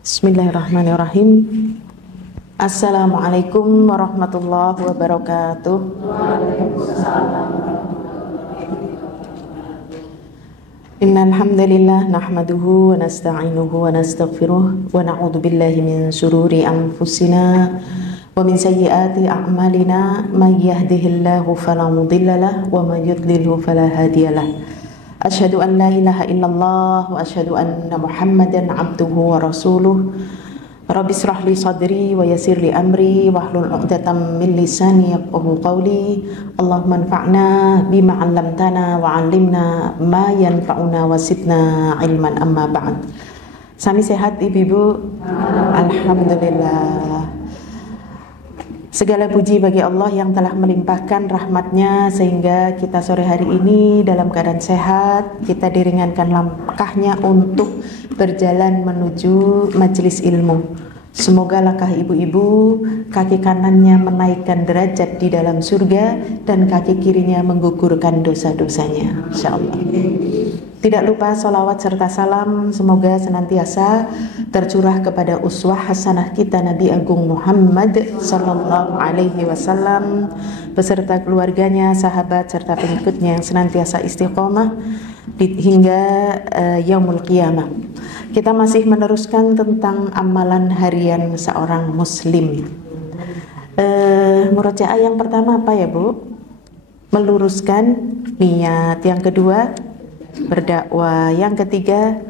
Bismillahirrahmanirrahim. Assalamualaikum warahmatullahi wabarakatuh. Innal hamdalillah nahmaduhu wa nasta'inuhu wa nastaghfiruh wa na'udzu billahi min shururi anfusina wa min sayyiati a'malina may yahdihillahu fala mudilla lahu wa may yudlilhu fala hadiyalah. Asyhadu an la ilaha illallah wa asyhadu anna Muhammadan abduhu wa rasuluh. Rabbi shrah li sadri wa yassir li amri wahlul 'uqdatam min lisani yafqahu qawli. Allahumma anfa'na bima 'allamtana wa 'allimna ma yanfa'una wa zidna ilman, amma ba'd. Sami sehat ibu-ibu? Alhamdulillah. Segala puji bagi Allah yang telah melimpahkan rahmatnya sehingga kita sore hari ini dalam keadaan sehat. Kita diringankan langkahnya untuk berjalan menuju majelis ilmu. Semoga langkah ibu-ibu, kaki kanannya menaikkan derajat di dalam surga dan kaki kirinya menggugurkan dosa-dosanya, insyaallah. Tidak lupa sholawat serta salam semoga senantiasa tercurah kepada uswah hasanah kita Nabi Agung Muhammad sallallahu alaihi wasallam beserta keluarganya, sahabat serta pengikutnya yang senantiasa istiqomah hingga yaumul qiyamah. Kita masih meneruskan tentang amalan harian seorang muslim. Murojaah yang pertama apa ya Bu? Meluruskan niat. Yang kedua berdakwah, yang ketiga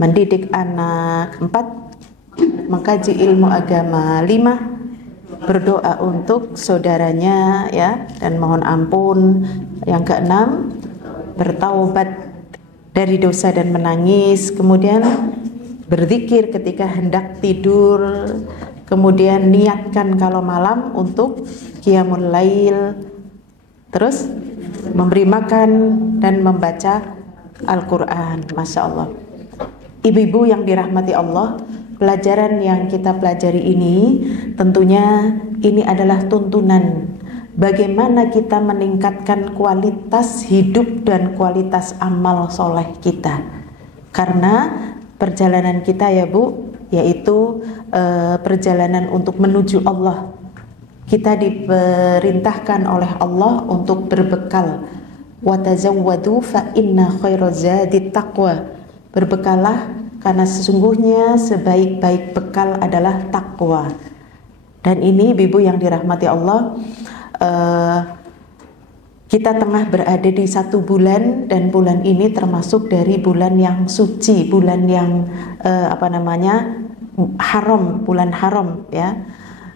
mendidik anak, 4 mengkaji ilmu agama, 5 berdoa untuk saudaranya ya dan mohon ampun, yang ke-6 bertaubat dari dosa dan menangis, kemudian berzikir ketika hendak tidur, kemudian niatkan kalau malam untuk qiyamul lail, terus memberi makan dan membaca Al-Quran. Masya Allah. Ibu-ibu yang dirahmati Allah, pelajaran yang kita pelajari ini tentunya ini adalah tuntunan bagaimana kita meningkatkan kualitas hidup dan kualitas amal soleh kita. Karena perjalanan kita ya Bu, yaitu perjalanan untuk menuju Allah. Kita diperintahkan oleh Allah untuk berbekal. Wa tazawwadu fa inna khairaz zadi taqwa. Berbekalah karena sesungguhnya sebaik-baik bekal adalah takwa. Dan ini ibu yang dirahmati Allah, kita tengah berada di 1 bulan dan bulan ini termasuk dari bulan yang suci, bulan yang haram, bulan haram ya.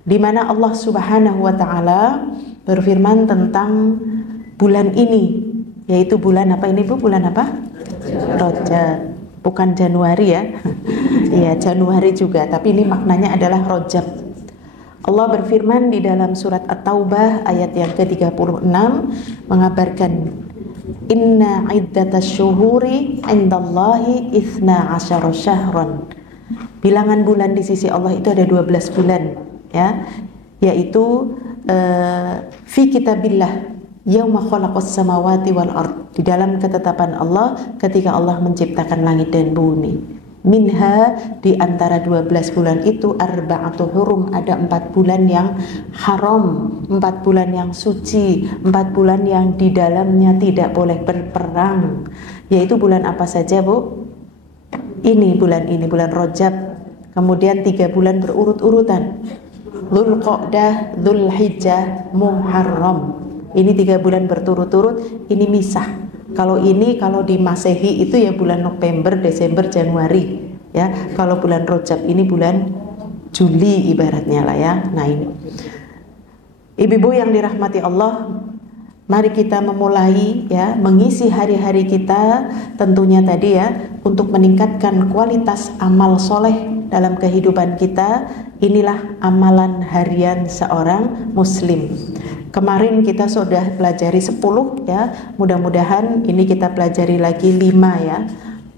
Di mana Allah Subhanahu wa taala berfirman tentang bulan ini, yaitu bulan apa ini Bu? Bulan apa? Rajab. Bukan Januari ya. Iya, Januari juga, tapi ini maknanya adalah Rajab. Allah berfirman di dalam surat At-Taubah ayat yang ke-36 mengabarkan inna iddatasy syuhuri 'indallahi 12 syahran. Bilangan bulan di sisi Allah itu ada 12 bulan ya, yaitu fi kitabillah yauma khalaqas samawati wal ard, di dalam ketetapan Allah ketika Allah menciptakan langit dan bumi. Minha, di antara 12 bulan itu arba'atu hurum, ada 4 bulan yang haram, 4 bulan yang suci, 4 bulan yang di dalamnya tidak boleh berperang. Yaitu bulan apa saja Bu? Ini bulan Rajab. Kemudian 3 bulan berurut-urutan, Dzulqa'dah, Dzulhijjah, Muharram. Ini 3 bulan berturut-turut, ini misah. Kalau di Masehi itu ya bulan November, Desember, Januari ya. Kalau bulan Rajab ini bulan Juli ibaratnya lah ya. Nah ini ibu-ibu yang dirahmati Allah, mari kita memulai ya mengisi hari-hari kita tentunya tadi ya untuk meningkatkan kualitas amal soleh dalam kehidupan kita. Inilah amalan harian seorang muslim. Kemarin kita sudah pelajari 10 ya, mudah-mudahan ini kita pelajari lagi 5 ya.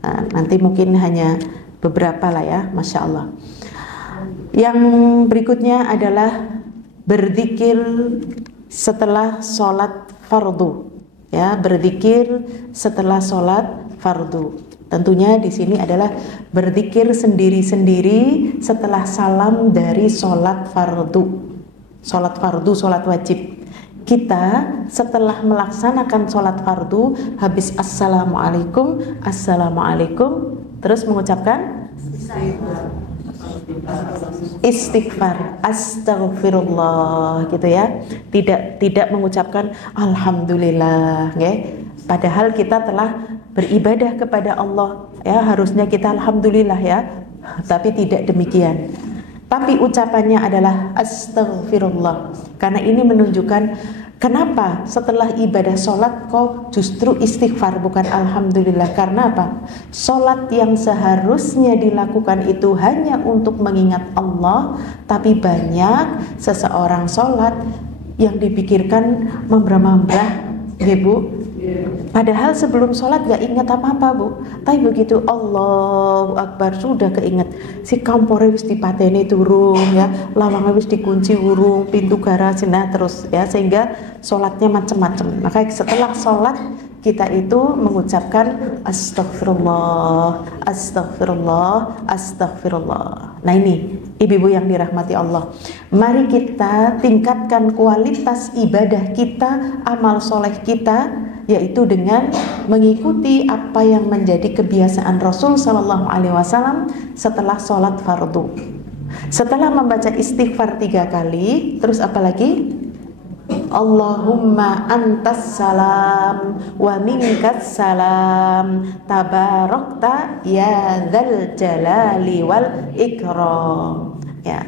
Nah, nanti mungkin hanya beberapa lah ya, Masya Allah. Yang berikutnya adalah berzikir setelah sholat fardu ya, berzikir setelah sholat fardu. Tentunya di sini adalah berzikir sendiri-sendiri setelah salam dari sholat fardu. Sholat fardu, sholat wajib. Kita setelah melaksanakan sholat fardu, habis assalamualaikum, assalamualaikum, terus mengucapkan istighfar, astaghfirullah, gitu ya. Tidak mengucapkan alhamdulillah, ya. Padahal kita telah beribadah kepada Allah, ya, harusnya kita alhamdulillah, ya. Tapi tidak demikian. Tapi ucapannya adalah astaghfirullah. Karena ini menunjukkan kenapa setelah ibadah sholat kok justru istighfar bukan alhamdulillah. Karena apa? Sholat yang seharusnya dilakukan itu hanya untuk mengingat Allah, tapi banyak seseorang sholat yang dipikirkan membrah-membrah, ya Bu. Padahal sebelum sholat gak ingat apa-apa Bu, tapi begitu Allahu Akbar sudah keinget si kampore wis dipateni turun, ya, lawangnya wis dikunci urung, pintu garasi, nah terus, ya, sehingga sholatnya macam-macam. Maka setelah sholat kita itu mengucapkan astagfirullah, astagfirullah, astagfirullah. Nah ini ibu-ibu yang dirahmati Allah, mari kita tingkatkan kualitas ibadah kita, amal soleh kita, yaitu dengan mengikuti apa yang menjadi kebiasaan Rasul Sallallahu Alaihi Wasallam setelah sholat fardu. Setelah membaca istighfar 3 kali, terus apa lagi? Allahumma antas salam wa minkas salam tabarakta ya dzal jalali wal ikram. Ya,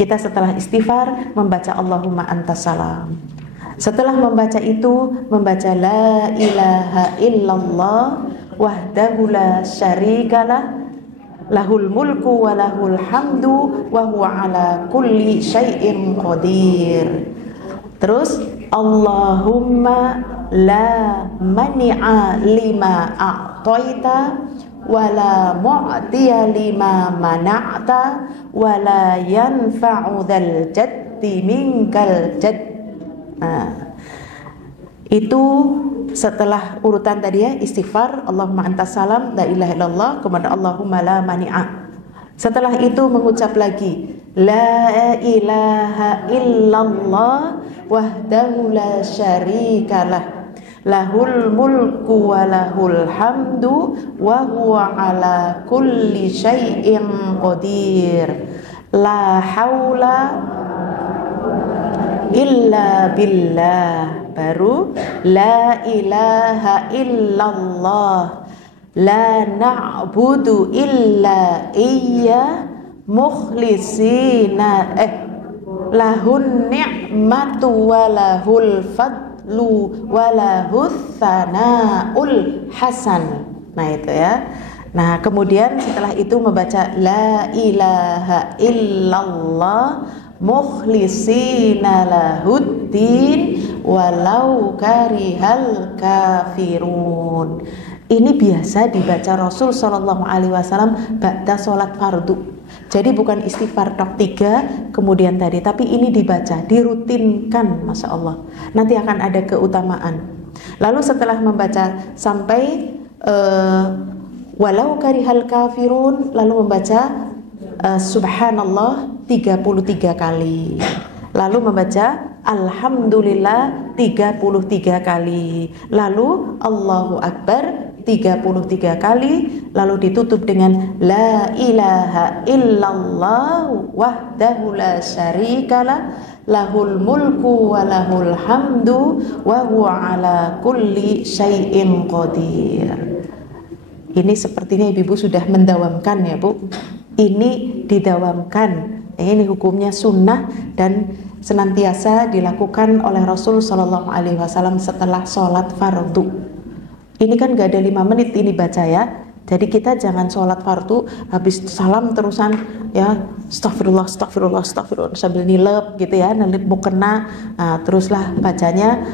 kita setelah istighfar membaca Allahumma antas salam. Setelah membaca itu membaca la ilaha illallah wahdahu la syarikalah lahul mulku wa lahul hamdu wa huwa ala kulli syai'in qadir. Terus Allahumma la mani'a lima a'taita wa la mu'tiya lima mana'ta wa la yanfa'u dzal jaddi minkal jadd. Nah, itu setelah urutan tadi, ya, istighfar, Allahumma antas salam, la ilaha illallah, kemudian Allahumma la mani'a. Setelah itu mengucap lagi la ilaha illallah wahdahu la syarikalah lahul mulku wa lahul hamdu wa huwa ala kulli syai'in qadir la haula illa billah. Baru la ilaha illallah la na'budu illa iya mukhlisina lahun ni'matu wa lahul fadlu wa lahus sana'ul hasan. Nah itu, ya. Nah kemudian setelah itu membaca la ilaha illallah mukhlisina lahuddin walau karihal kafirun. Ini biasa dibaca Rasul Shallallahu Alaihi Wasallam ba'da sholat fardu. Jadi bukan istighfar tok 3 kemudian tadi, tapi ini dibaca, dirutinkan, masya Allah. Nanti akan ada keutamaan. Lalu setelah membaca sampai walau karihal kafirun, lalu membaca subhanallah 33 kali. Lalu membaca alhamdulillah 33 kali. Lalu Allahu Akbar 33 kali. Lalu ditutup dengan la ilaha illallah wahdahu la syarikalah lahul mulku wa lahul hamdu wa huwa ala kulli syai'in qadir. Ini sepertinya ibu-ibu sudah mendawamkan, ya Bu. Ini didawamkan. Ini hukumnya sunnah dan senantiasa dilakukan oleh Rasul Shallallahu Alaihi Wasallam setelah sholat fardu. Ini kan gak ada 5 menit ini baca, ya. Jadi kita jangan sholat fardu habis salam terusan, ya, astagfirullah, astagfirullah, astagfirullah sambil nilep gitu, ya, nilep mukena. Teruslah bacanya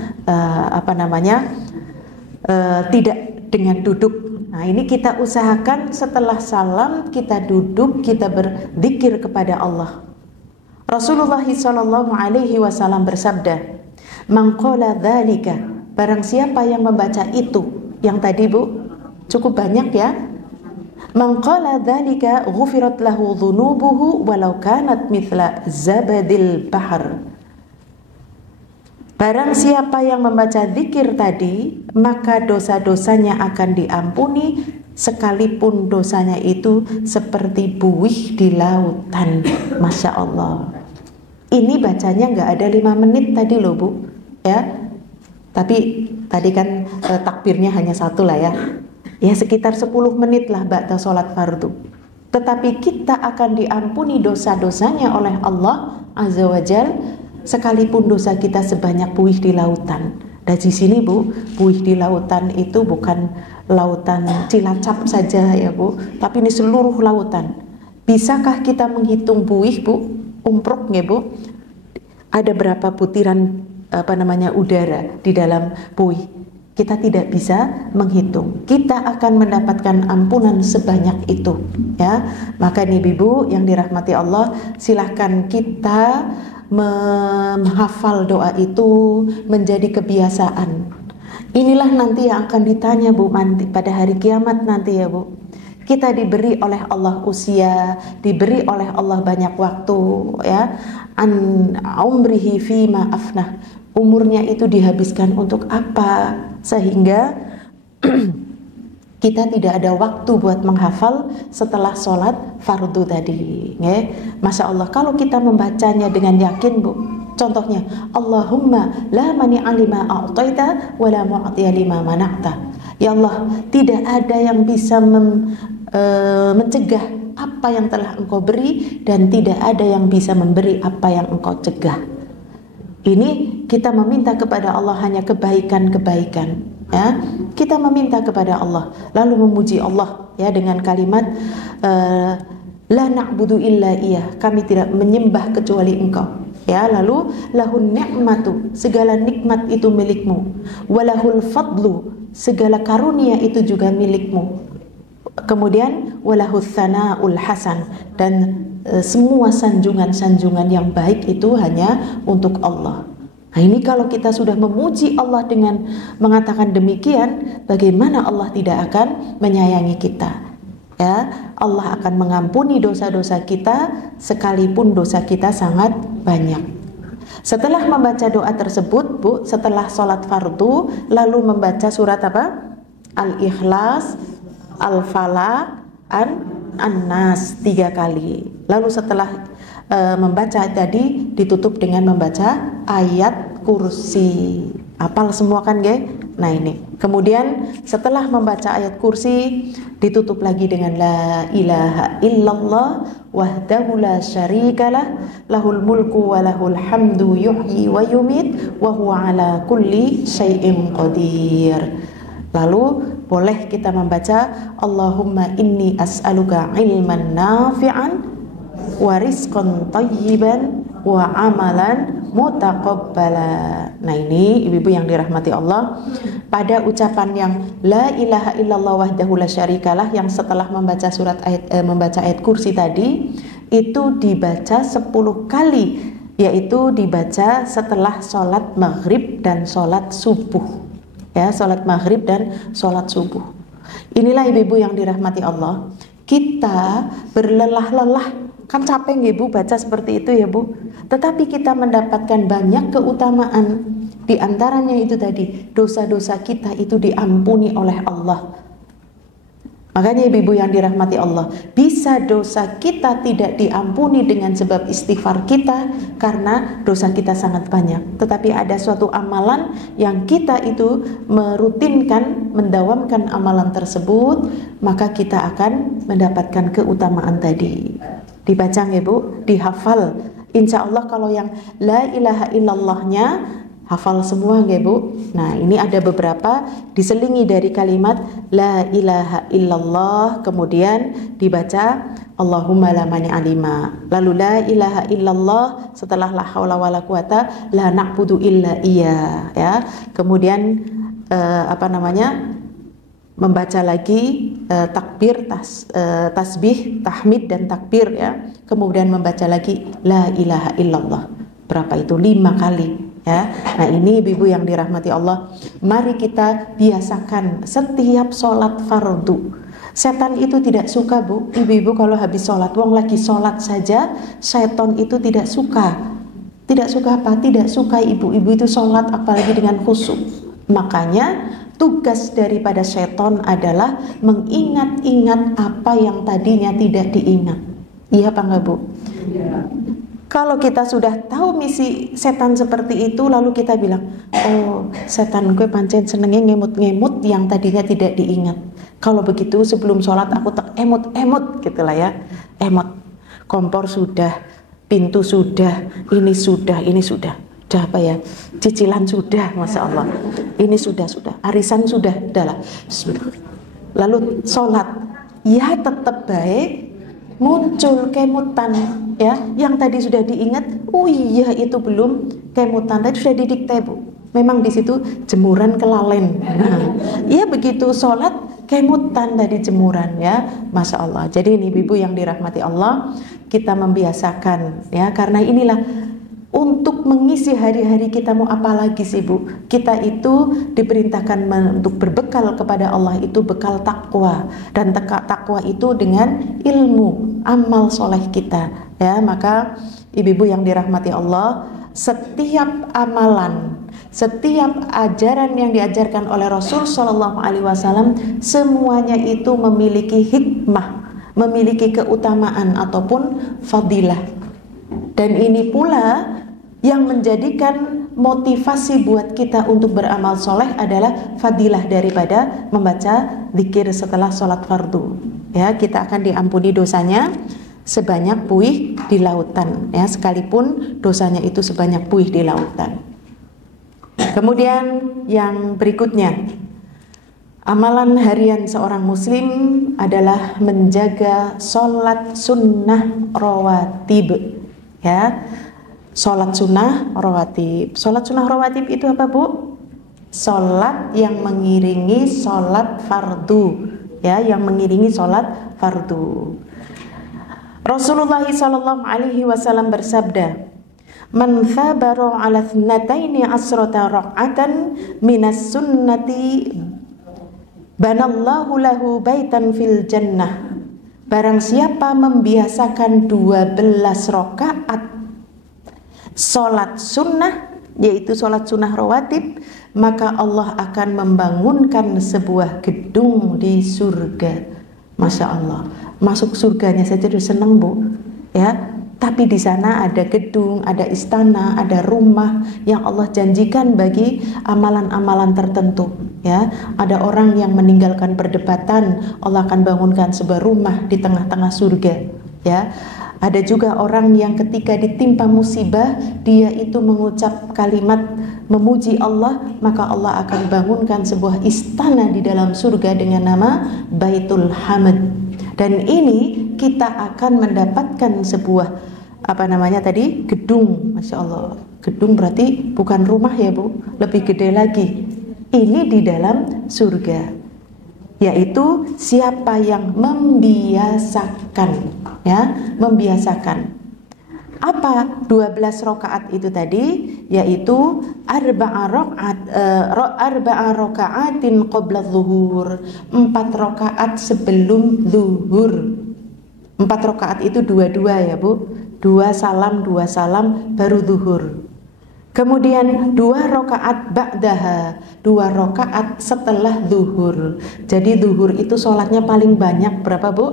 tidak dengan duduk. Nah ini kita usahakan setelah salam kita duduk, kita berzikir kepada Allah. Rasulullah sallallahu alaihi wasallam bersabda, "Man qala dzalika," barang siapa yang membaca itu, yang tadi Bu, cukup banyak, ya. Man qala dzalika ghufirat lahu dhunubuhu walau kanat mithla zabadil bahr. Barang siapa yang membaca zikir tadi, maka dosa-dosanya akan diampuni sekalipun dosanya itu seperti buih di lautan. Masya Allah. Ini bacanya nggak ada 5 menit tadi loh Bu, ya. Tapi tadi kan takbirnya hanya 1 lah ya. Ya sekitar 10 menit lah ba'da sholat fardu. Tetapi kita akan diampuni dosa-dosanya oleh Allah Azza wa Jal, sekalipun dosa kita sebanyak buih di lautan. Dan di sini Bu, buih di lautan itu bukan lautan Cilacap saja ya Bu, tapi ini seluruh lautan. Bisakah kita menghitung buih Bu? Umpruk nggih Bu? Ada berapa butiran udara di dalam buih? Kita tidak bisa menghitung. Kita akan mendapatkan ampunan sebanyak itu, ya. Maka nih Ibu yang dirahmati Allah, silahkan kita menghafal doa itu menjadi kebiasaan. Inilah nanti yang akan ditanya Bu pada hari kiamat nanti ya Bu. Kita diberi oleh Allah usia, diberi oleh Allah banyak waktu, ya. An umrihi fima afnah. Umurnya itu dihabiskan untuk apa? Sehingga kita tidak ada waktu buat menghafal setelah sholat fardu tadi, ya. Masya Allah, kalau kita membacanya dengan yakin Bu, contohnya Allahumma la mani'a lima a'taita wa la mu'tiya lima mana'ta. Ya Allah, tidak ada yang bisa mencegah apa yang telah Engkau beri, dan tidak ada yang bisa memberi apa yang Engkau cegah. Ini kita meminta kepada Allah hanya kebaikan-kebaikan, ya. Kita meminta kepada Allah lalu memuji Allah, ya, dengan kalimat la na'budu illa Iya, kami tidak menyembah kecuali Engkau, ya. Lalu lahun ni'matu, segala nikmat itu milikmu, walahul fadlu, segala karunia itu juga milikmu. Kemudian walahus tsana'ul hasan, dan semua sanjungan-sanjungan yang baik itu hanya untuk Allah. Nah ini kalau kita sudah memuji Allah dengan mengatakan demikian, bagaimana Allah tidak akan menyayangi kita, ya. Allah akan mengampuni dosa-dosa kita sekalipun dosa kita sangat banyak. Setelah membaca doa tersebut Bu, setelah sholat fardu, lalu membaca surat apa? Al-Ikhlas, Al-Falaq, An-Nas 3 kali. Lalu setelah membaca tadi ditutup dengan membaca ayat kursi. Hafal semua kan nggih? Nah ini. Kemudian setelah membaca ayat kursi ditutup lagi dengan la ilaha illallah wahdahu la syarikalah lahul mulku wa lahul hamdu yuhyi wa yumit wa huwa ala kulli syai'in qadir. Lalu boleh kita membaca Allahumma inni as'aluka ilman nafi'an wa rizqan thayyiban wa amalan mutaqabbala. Nah ini ibu-ibu yang dirahmati Allah, pada ucapan yang la ilaha illallah wahdahu la syarikalah yang setelah membaca membaca ayat kursi tadi, itu dibaca 10 kali, yaitu dibaca setelah sholat maghrib dan sholat subuh, ya, sholat maghrib dan sholat subuh. Inilah ibu-ibu yang dirahmati Allah, kita berlelah-lelah, kan capek nggih Bu baca seperti itu ya Bu, tetapi kita mendapatkan banyak keutamaan. Di antaranya itu tadi, dosa-dosa kita itu diampuni oleh Allah. Makanya ibu-ibu yang dirahmati Allah, bisa dosa kita tidak diampuni dengan sebab istighfar kita karena dosa kita sangat banyak. Tetapi ada suatu amalan yang kita itu merutinkan, mendawamkan amalan tersebut, maka kita akan mendapatkan keutamaan tadi. Dibaca nggih Bu, dihafal. Insya Allah kalau yang la ilaha illallahnya hafal semua nggih Bu. Nah ini ada beberapa diselingi dari kalimat la ilaha illallah, kemudian dibaca Allahumma la mani'a lima, lalu la ilaha illallah, setelah la haula wala quwata la na'budu illa Iya, ya. Kemudian membaca lagi takbir, tasbih, tahmid dan takbir, ya. Kemudian membaca lagi la ilaha illallah. Berapa itu? 5 kali, ya. Nah ini ibu-ibu yang dirahmati Allah, mari kita biasakan setiap sholat fardu, Setan itu tidak suka, Bu. Ibu-ibu kalau habis sholat, wong lagi sholat saja, setan itu tidak suka. Tidak suka apa? Tidak suka ibu-ibu itu sholat, apalagi dengan khusyuk. Makanya tugas daripada setan adalah mengingat-ingat apa yang tadinya tidak diingat. Iya apa enggak, Bu? Iya. Kalau kita sudah tahu misi setan seperti itu, lalu kita bilang, oh setan gue pancen senengnya ngemut-ngemut yang tadinya tidak diingat. Kalau begitu sebelum sholat aku tak emut-emut gitulah ya. Emot, kompor sudah, pintu sudah, ini sudah. Udah apa ya, cicilan sudah, Masya Allah. Ini sudah, arisan sudah, udahlah. Lalu sholat, ya tetap baik, muncul kemutan ya, yang tadi sudah diingat, oh iya itu belum kemutan, tadi sudah didikte, Bu. Memang di situ jemuran kelalen. Nah, ya begitu sholat kemutan tadi jemuran ya, Masya Allah. Jadi ini ibu yang dirahmati Allah, kita membiasakan ya, karena inilah untuk mengisi hari-hari kita. Mau apa lagi sih, Bu? Kita itu diperintahkan untuk berbekal kepada Allah itu bekal takwa, dan takwa itu dengan ilmu amal soleh kita ya. Maka ibu-ibu yang dirahmati Allah, setiap amalan, setiap ajaran yang diajarkan oleh Rasul Shallallahu Alaihi Wasallam, semuanya itu memiliki hikmah, memiliki keutamaan ataupun fadilah. Dan ini pula yang menjadikan motivasi buat kita untuk beramal soleh adalah fadilah daripada membaca zikir setelah sholat fardu. Ya, kita akan diampuni dosanya sebanyak buih di lautan. Ya, sekalipun dosanya itu sebanyak buih di lautan. Kemudian yang berikutnya, amalan harian seorang muslim adalah menjaga sholat sunnah rawatib. Ya, sholat sunnah rawatib. Sholat sunnah rawatib itu apa, Bu? Sholat yang mengiringi sholat fardu, ya, yang mengiringi sholat fardu. Rasulullah sallallahu alaihi wasallam bersabda, "Man thabara 'ala thnataini asrata raq'atan minas sunnati banallahu lahu baitan fil jannah." Barang siapa membiasakan 12 rakaat sholat sunnah, yaitu sholat sunnah rawatib, maka Allah akan membangunkan sebuah gedung di surga. Masya Allah, masuk surganya saja udah seneng, Bu ya. Tapi di sana ada gedung, ada istana, ada rumah yang Allah janjikan bagi amalan-amalan tertentu. Ya, ada orang yang meninggalkan perdebatan, Allah akan bangunkan sebuah rumah di tengah-tengah surga. Ya, ada juga orang yang ketika ditimpa musibah, dia itu mengucap kalimat memuji Allah, maka Allah akan bangunkan sebuah istana di dalam surga dengan nama Baitul Hamd. Dan ini kita akan mendapatkan sebuah gedung. Masya Allah, gedung berarti bukan rumah ya, Bu, lebih gede lagi. Ini di dalam surga, yaitu siapa yang membiasakan, ya, membiasakan. Apa 12 rakaat itu tadi? Yaitu arba'a raka'atin qabla zuhur, 4 rakaat sebelum zuhur. 4 rakaat itu 2-2 ya, Bu. 2 salam baru zuhur. Kemudian 2 rakaat ba'daha, 2 rakaat setelah zuhur. Jadi zuhur itu sholatnya paling banyak berapa, Bu?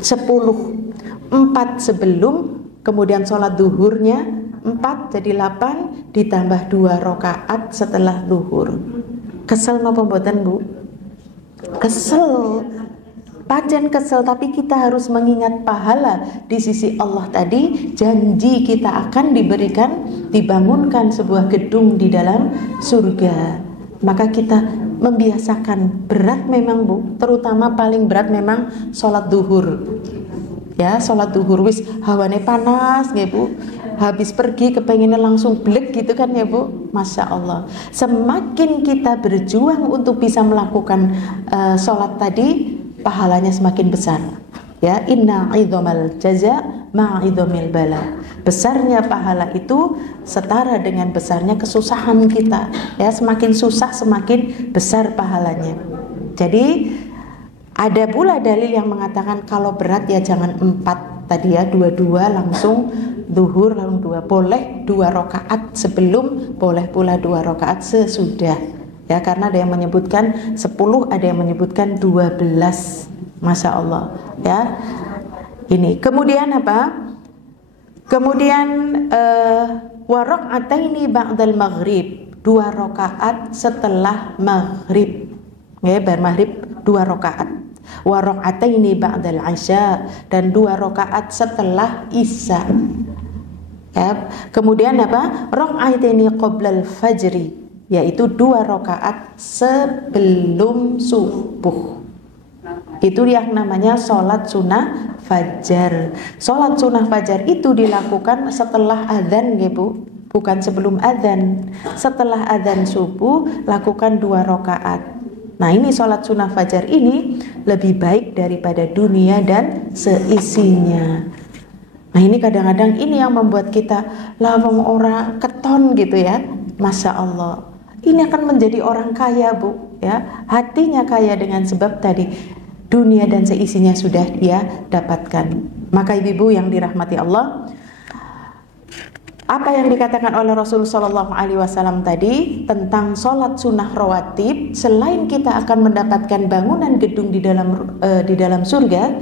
10. 4 sebelum, kemudian sholat zuhurnya 4 jadi 8, ditambah 2 rakaat setelah zuhur. Kesel napa mboten, Bu? Kesel. Pancen kesel, tapi kita harus mengingat pahala di sisi Allah tadi, janji kita akan dibangunkan sebuah gedung di dalam surga. Maka kita membiasakan. Berat memang, Bu, terutama paling berat memang sholat zuhur. Ya, sholat zuhur wis hawane panas nggih, Bu. Habis pergi kepengennya langsung blek gitu kan ya, Bu. Masya Allah. Semakin kita berjuang untuk bisa melakukan sholat tadi, pahalanya semakin besar. Ya, inna idzamal jaza ma'idzamil bala. Besarnya pahala itu setara dengan besarnya kesusahan kita. Ya, semakin susah semakin besar pahalanya. Jadi Ada pula dalil yang mengatakan kalau berat ya jangan 4 tadi ya, 2 langsung zuhur lalu 2. Boleh 2 rakaat sebelum, boleh pula 2 rakaat sesudah. Ya, karena ada yang menyebutkan 10, ada yang menyebutkan 12. Masya Allah ya. Ini kemudian apa? Kemudian wa raka'ataini ba'dal maghrib, 2 rakaat setelah maghrib. Ya, bermaghrib 2 rakaat. Wa raka'ataini ba'dal isya, dan 2 rakaat setelah isya. Ya. Kemudian apa? Raka'ataini qoblal fajri, yaitu 2 rakaat sebelum subuh. Itu yang namanya sholat sunnah fajar. Sholat sunnah fajar itu dilakukan setelah adzan ya Bu, bukan sebelum adzan. Setelah adzan subuh lakukan 2 rakaat. Nah, ini sholat sunnah fajar ini lebih baik daripada dunia dan seisinya. Nah, ini kadang-kadang ini yang membuat kita lawang orang keton gitu ya. Masya Allah, ini akan menjadi orang kaya Bu ya. Hatinya kaya dengan sebab tadi dunia dan seisinya sudah dia dapatkan. Maka ibu-ibu yang dirahmati Allah, apa yang dikatakan oleh Rasulullah SAW tadi tentang sholat sunnah rawatib, selain kita akan mendapatkan bangunan gedung di dalam surga,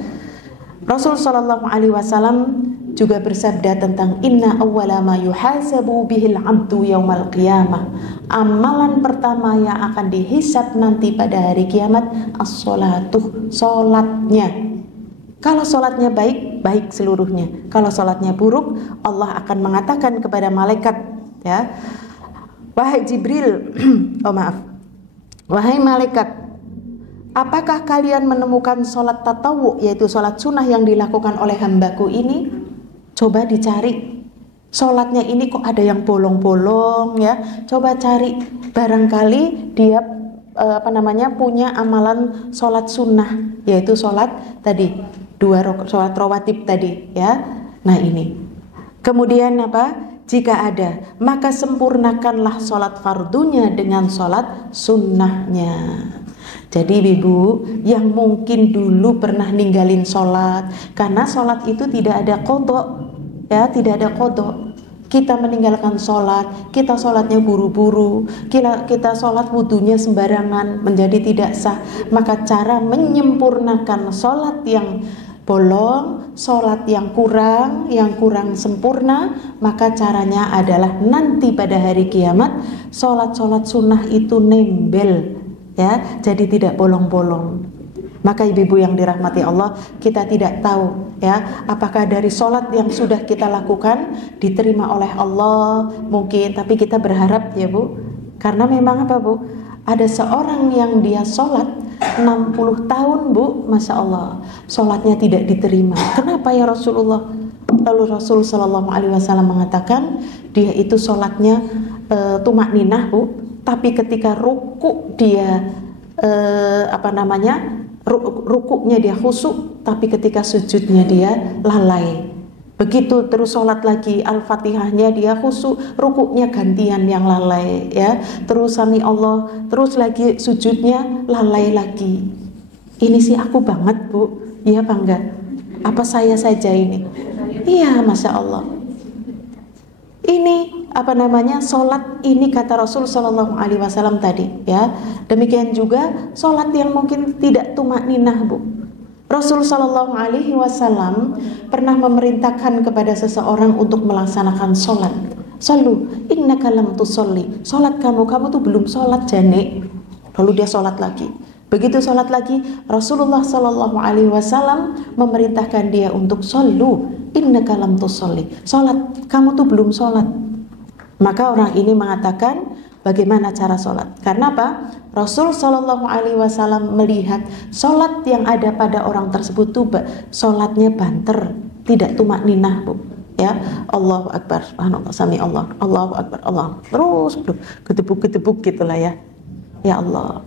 Rasulullah SAW juga bersabda tentang inna awwala ma yuhasabu bihil abdu yaumal qiyamah. Amalan pertama yang akan dihisab nanti pada hari kiamat as-sholatu, sholatnya. Kalau sholatnya baik, baik seluruhnya. Kalau sholatnya buruk, Allah akan mengatakan kepada malaikat ya, wahai Jibril, wahai malaikat, apakah kalian menemukan sholat tatawu, yaitu sholat sunnah yang dilakukan oleh hambaku ini? Coba dicari, sholatnya ini kok ada yang bolong-bolong ya. Coba cari, barangkali dia punya amalan sholat sunnah, yaitu sholat tadi 2 sholat rawatib tadi ya. Nah ini. Kemudian apa? Jika ada, maka sempurnakanlah sholat fardunya dengan sholat sunnahnya. Jadi ibu yang mungkin dulu pernah ninggalin sholat karena sholat itu tidak ada qadha ya, tidak ada qadha. Kita meninggalkan sholat, kita sholatnya buru-buru, kita sholat wudunya sembarangan, menjadi tidak sah. Maka cara menyempurnakan sholat yang bolong, sholat yang kurang sempurna, maka caranya adalah nanti pada hari kiamat sholat-sholat sunnah itu nembel ya, jadi tidak bolong-bolong. Maka ibu-ibu yang dirahmati Allah, kita tidak tahu ya, apakah dari sholat yang sudah kita lakukan diterima oleh Allah mungkin, tapi kita berharap ya Bu, karena memang apa Bu, ada seorang yang dia sholat 60 tahun Bu, Masya Allah, sholatnya tidak diterima. Kenapa ya Rasulullah? Lalu Rasul Sallallahu Alaihi Wasallam mengatakan dia itu sholatnya tumak ninah Bu, tapi ketika ruku dia rukuknya dia khusyuk, tapi ketika sujudnya dia lalai. Begitu terus sholat lagi, Al-Fatihahnya dia khusyuk, rukuknya gantian yang lalai ya. Terus sami Allah, terus lagi sujudnya lalai lagi. Ini sih aku banget Bu, iya apa enggak? Apa saya saja ini? Iya, Masya Allah. Ini sholat ini kata Rasul Sallallahu Alaihi Wasallam tadi ya. Demikian juga sholat yang mungkin tidak tumak ninah Bu. Rasul Sallallahu Alaihi Wasallam pernah memerintahkan kepada seseorang untuk melaksanakan sholat. Sallu innaka lam tusolli, sholat kamu tuh belum sholat jane. Lalu dia sholat lagi. Begitu sholat lagi, Rasulullah Sallallahu Alaihi Wasallam memerintahkan dia untuk sallu innaka lam tusolli, sholat kamu tuh belum sholat. Maka orang ini mengatakan, bagaimana cara sholat? Karena apa? Rasul Shallallahu Alaihi Wasallam melihat sholat yang ada pada orang tersebut tuh sholatnya banter, tidak tumak ninah Bu. Ya, Allahu Akbar, Subhanallah, Sami Allah, Allahu Akbar, Allah. Terus ketepuk gitulah ya. Ya Allah,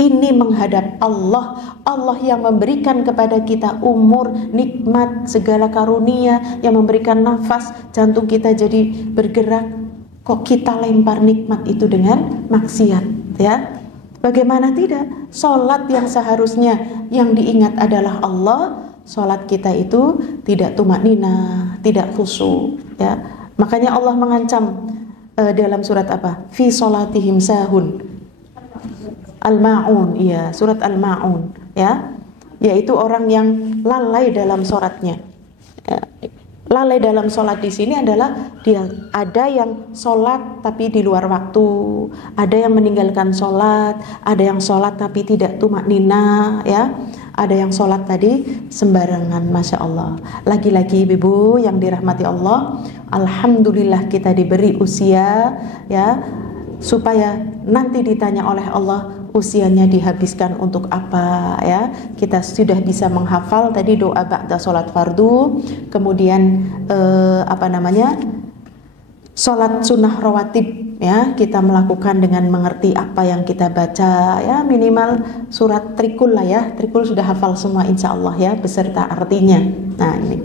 ini menghadap Allah, Allah yang memberikan kepada kita umur, nikmat, segala karunia, yang memberikan nafas, jantung kita jadi bergerak. Kok kita lempar nikmat itu dengan maksiat ya? Bagaimana tidak? Sholat yang seharusnya yang diingat adalah Allah, sholat kita itu tidak tumaknina, tidak khusyuk, ya. Makanya Allah mengancam dalam surat apa? Fi sholatihim sahun. Al-Ma'un, iya, surat Al-Ma'un, ya. Yaitu orang yang lalai dalam sholatnya. Ya. Lalai dalam sholat di sini adalah dia ada yang sholat tapi di luar waktu, ada yang meninggalkan sholat, ada yang sholat tapi tidak tumaknina, ya, ada yang sholat tadi sembarangan, masya Allah. Lagi-lagi ibu yang dirahmati Allah, alhamdulillah kita diberi usia, ya, supaya nanti ditanya oleh Allah usianya dihabiskan untuk apa, ya. Kita sudah bisa menghafal tadi doa ba'da sholat fardu, kemudian sholat sunnah rawatib, ya, kita melakukan dengan mengerti apa yang kita baca, ya, minimal surat trikul lah, ya. Trikul sudah hafal semua insya Allah, ya, beserta artinya. Nah ini,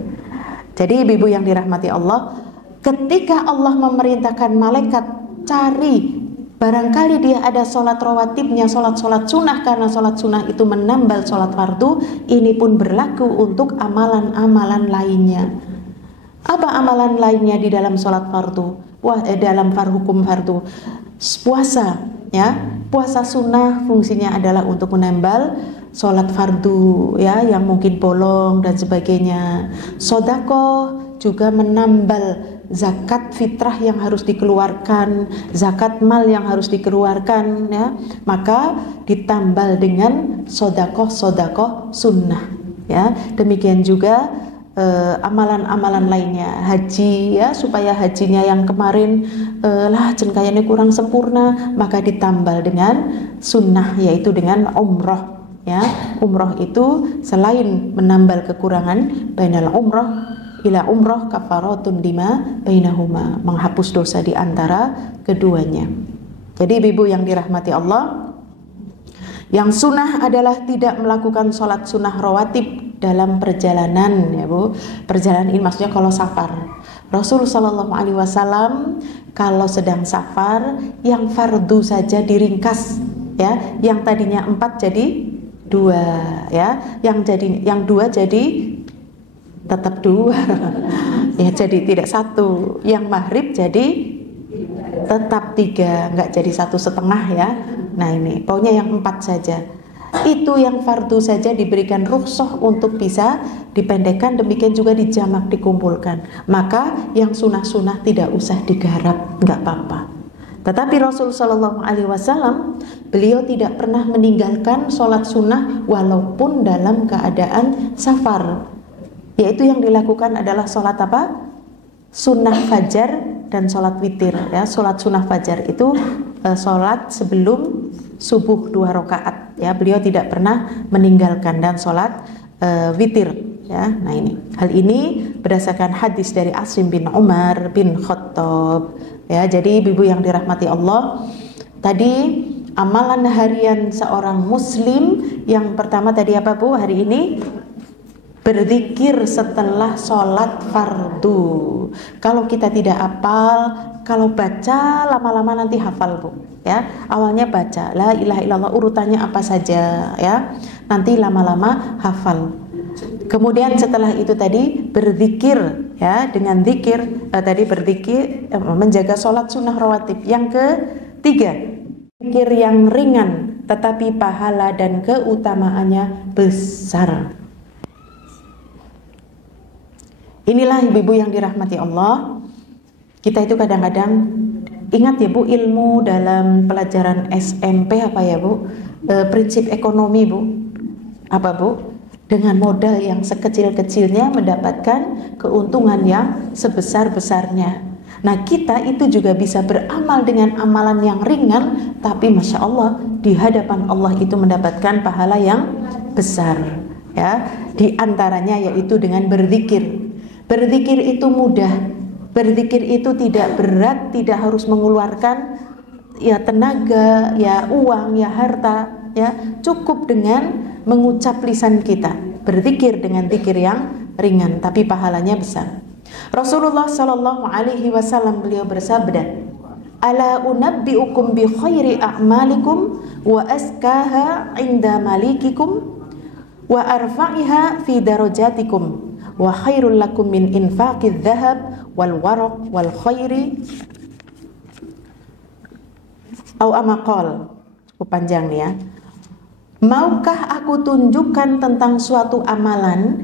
jadi ibu yang dirahmati Allah, ketika Allah memerintahkan malaikat cari, barangkali dia ada sholat rawatibnya, sholat sunnah, karena sholat sunnah itu menambal sholat fardu. Ini pun berlaku untuk amalan-amalan lainnya. Apa amalan lainnya di dalam sholat fardu? Dalam hukum fardu, puasa, ya, puasa sunnah fungsinya adalah untuk menambal sholat fardu, ya, yang mungkin bolong dan sebagainya. Sedekah juga menambal zakat fitrah yang harus dikeluarkan, zakat mal yang harus dikeluarkan, ya, maka ditambal dengan sedekah sunnah, ya. Demikian juga amalan-amalan lainnya, haji, ya, supaya hajinya yang kemarin kayaknya kurang sempurna, maka ditambal dengan sunnah, yaitu dengan umroh, ya. Umroh itu selain menambal kekurangan, bainal umroh ila umroh kafaratun lima bainahuma, menghapus dosa di antara keduanya. Jadi ibu yang dirahmati Allah, yang sunnah adalah tidak melakukan sholat sunnah rawatib dalam perjalanan, ya Bu. Perjalanan ini maksudnya kalau safar. Rasul Shallallahu Alaihi Wasallam kalau sedang safar, yang fardu saja diringkas, ya, yang tadinya 4 jadi 2, ya, yang 2 jadi tetap 2 ya, jadi tidak 1. Yang maghrib jadi tetap 3, nggak jadi 1,5, ya. Nah ini pokoknya yang 4 saja. Itu yang fardu saja diberikan rukhsah untuk bisa dipendekkan, demikian juga dijamak, dikumpulkan. Maka yang sunnah-sunnah tidak usah digarap, nggak apa-apa. Tetapi Rasul Shallallahu Alaihi Wasallam, beliau tidak pernah meninggalkan sholat sunnah walaupun dalam keadaan safar. Yaitu yang dilakukan adalah sholat apa? Sunnah fajar dan sholat witir, ya. Sholat sunnah fajar itu sholat sebelum subuh 2 rakaat, ya. Beliau tidak pernah meninggalkan, dan sholat witir, ya. Nah ini, hal ini berdasarkan hadis dari Asim bin Umar bin Khattab, ya. Jadi ibu yang dirahmati Allah, tadi amalan harian seorang muslim yang pertama tadi apa Bu hari ini? Berzikir setelah sholat fardu. Kalau kita tidak hafal, kalau baca lama-lama nanti hafal Bu, ya. Awalnya baca la ilaha illallah, urutannya apa saja, ya. Nanti lama-lama hafal. Kemudian setelah itu tadi berzikir, ya, dengan zikir tadi berzikir, menjaga sholat sunnah rawatib. Yang ketiga, zikir yang ringan tetapi pahala dan keutamaannya besar. Inilah ibu-ibu yang dirahmati Allah. Kita itu kadang-kadang ingat ya Bu, ilmu dalam pelajaran SMP apa ya Bu? Prinsip ekonomi Bu. Apa Bu? Dengan modal yang sekecil-kecilnya mendapatkan keuntungan yang sebesar-besarnya. Nah kita itu juga bisa beramal dengan amalan yang ringan, tapi Masya Allah di hadapan Allah itu mendapatkan pahala yang besar, ya. Di antaranya yaitu dengan berzikir. Berzikir itu mudah, berzikir itu tidak berat, tidak harus mengeluarkan ya tenaga, ya uang, ya harta, ya. Cukup dengan mengucap lisan kita, berzikir dengan zikir yang ringan tapi pahalanya besar. Rasulullah Shallallahu Alaihi Wasallam beliau bersabda, Ala unabbi'ukum bi khairi a'malikum wa askaha 'inda malikikum wa arfa'iha fi darajatikum wa khairul lakum min infaqidz dzahab wal waraq wal khairi au amaqal. Cukup panjang nih ya. Maukah aku tunjukkan tentang suatu amalan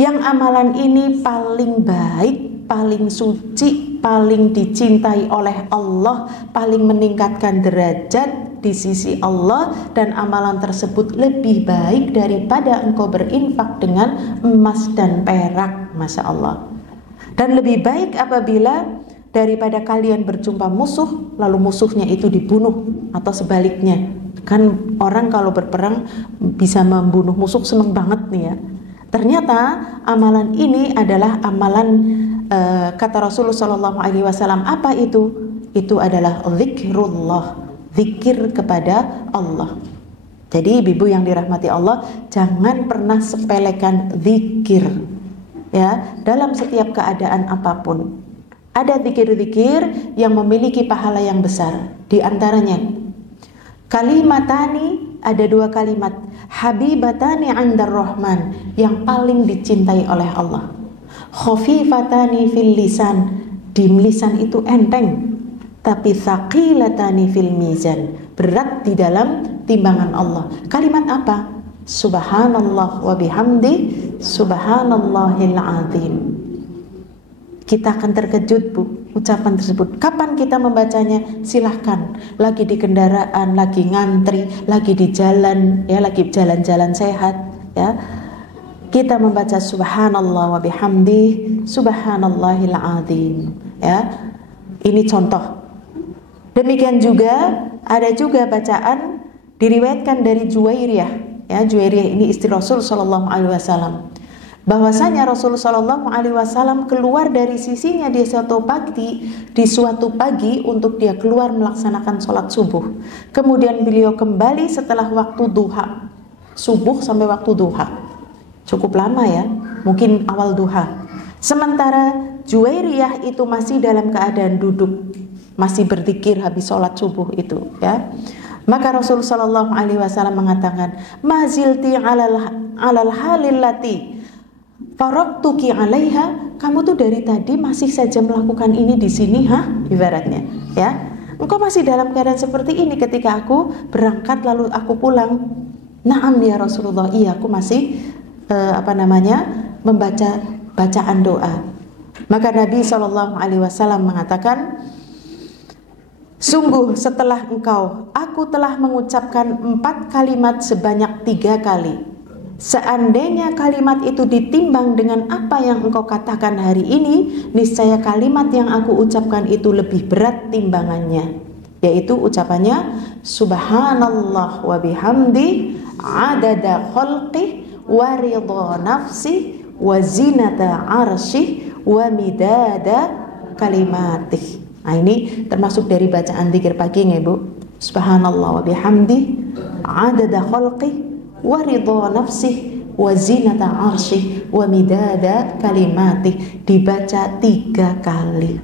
yang amalan ini paling baik, paling suci, paling dicintai oleh Allah, paling meningkatkan derajat di sisi Allah, dan amalan tersebut lebih baik daripada engkau berinfak dengan emas dan perak, Masya Allah. Dan lebih baik apabila daripada kalian berjumpa musuh lalu musuhnya itu dibunuh, atau sebaliknya. Kan orang kalau berperang bisa membunuh musuh, seneng banget nih ya. Ternyata amalan ini adalah amalan kata Rasulullah SAW, apa itu? Itu adalah zikrullah, zikir kepada Allah. Jadi ibu yang dirahmati Allah, jangan pernah sepelekan zikir ya, dalam setiap keadaan apapun. Ada zikir-zikir yang memiliki pahala yang besar. Di antaranya kalimatani, ada 2 kalimat, habibatani 'indar rahman, yang paling dicintai oleh Allah. Khafifatani fil lisan, di lisan itu enteng, tapi thaqilatani fil mizan, berat di dalam timbangan Allah. Kalimat apa? Subhanallah wa bihamdi, subhanallahil azim. Kita akan terkejut, Bu, ucapan tersebut. Kapan kita membacanya? Silahkan. Lagi di kendaraan, lagi ngantri, lagi di jalan, ya, lagi jalan-jalan sehat, ya. Kita membaca subhanallah wa bihamdi, subhanallahil azim, ya. Ini contoh. Demikian juga ada juga bacaan diriwayatkan dari Juwairiyah, ya. Juwairiyah ini istri Rasul sallallahu alaihi wasallam. Bahwasanya Rasulullah Shallallahu Alaihi Wasallam keluar dari sisinya di suatu pagi untuk dia keluar melaksanakan sholat subuh. Kemudian beliau kembali setelah waktu duha, subuh sampai waktu duha, cukup lama ya, mungkin awal duha. Sementara Juwairiyah itu masih dalam keadaan duduk, masih berzikir habis sholat subuh itu, ya. Maka Rasulullah Shallallahu Alaihi Wasallam mengatakan, mazilti alal halillati faraqtuki 'alaiha, kamu tuh dari tadi masih saja melakukan ini di sini, ibaratnya, ya. Engkau masih dalam keadaan seperti ini ketika aku berangkat lalu aku pulang. Naam ya Rasulullah, iya aku masih membaca bacaan doa. Maka Nabi Shallallahu Alaihi Wasallam mengatakan, sungguh setelah engkau, aku telah mengucapkan 4 kalimat sebanyak 3 kali. Seandainya kalimat itu ditimbang dengan apa yang engkau katakan hari ini, niscaya kalimat yang aku ucapkan itu lebih berat timbangannya, yaitu ucapannya subhanallah wa bihamdi adada khalqi wa ridha nafsi wa zinata arsyih wa midada kalimatih. Nah, ini termasuk dari bacaan zikir pagi ya, Bu. Subhanallah wa bihamdi adada khalqi wa ridha nafsih wa zinata arsyih wa midada kalimatih, dibaca 3 kali,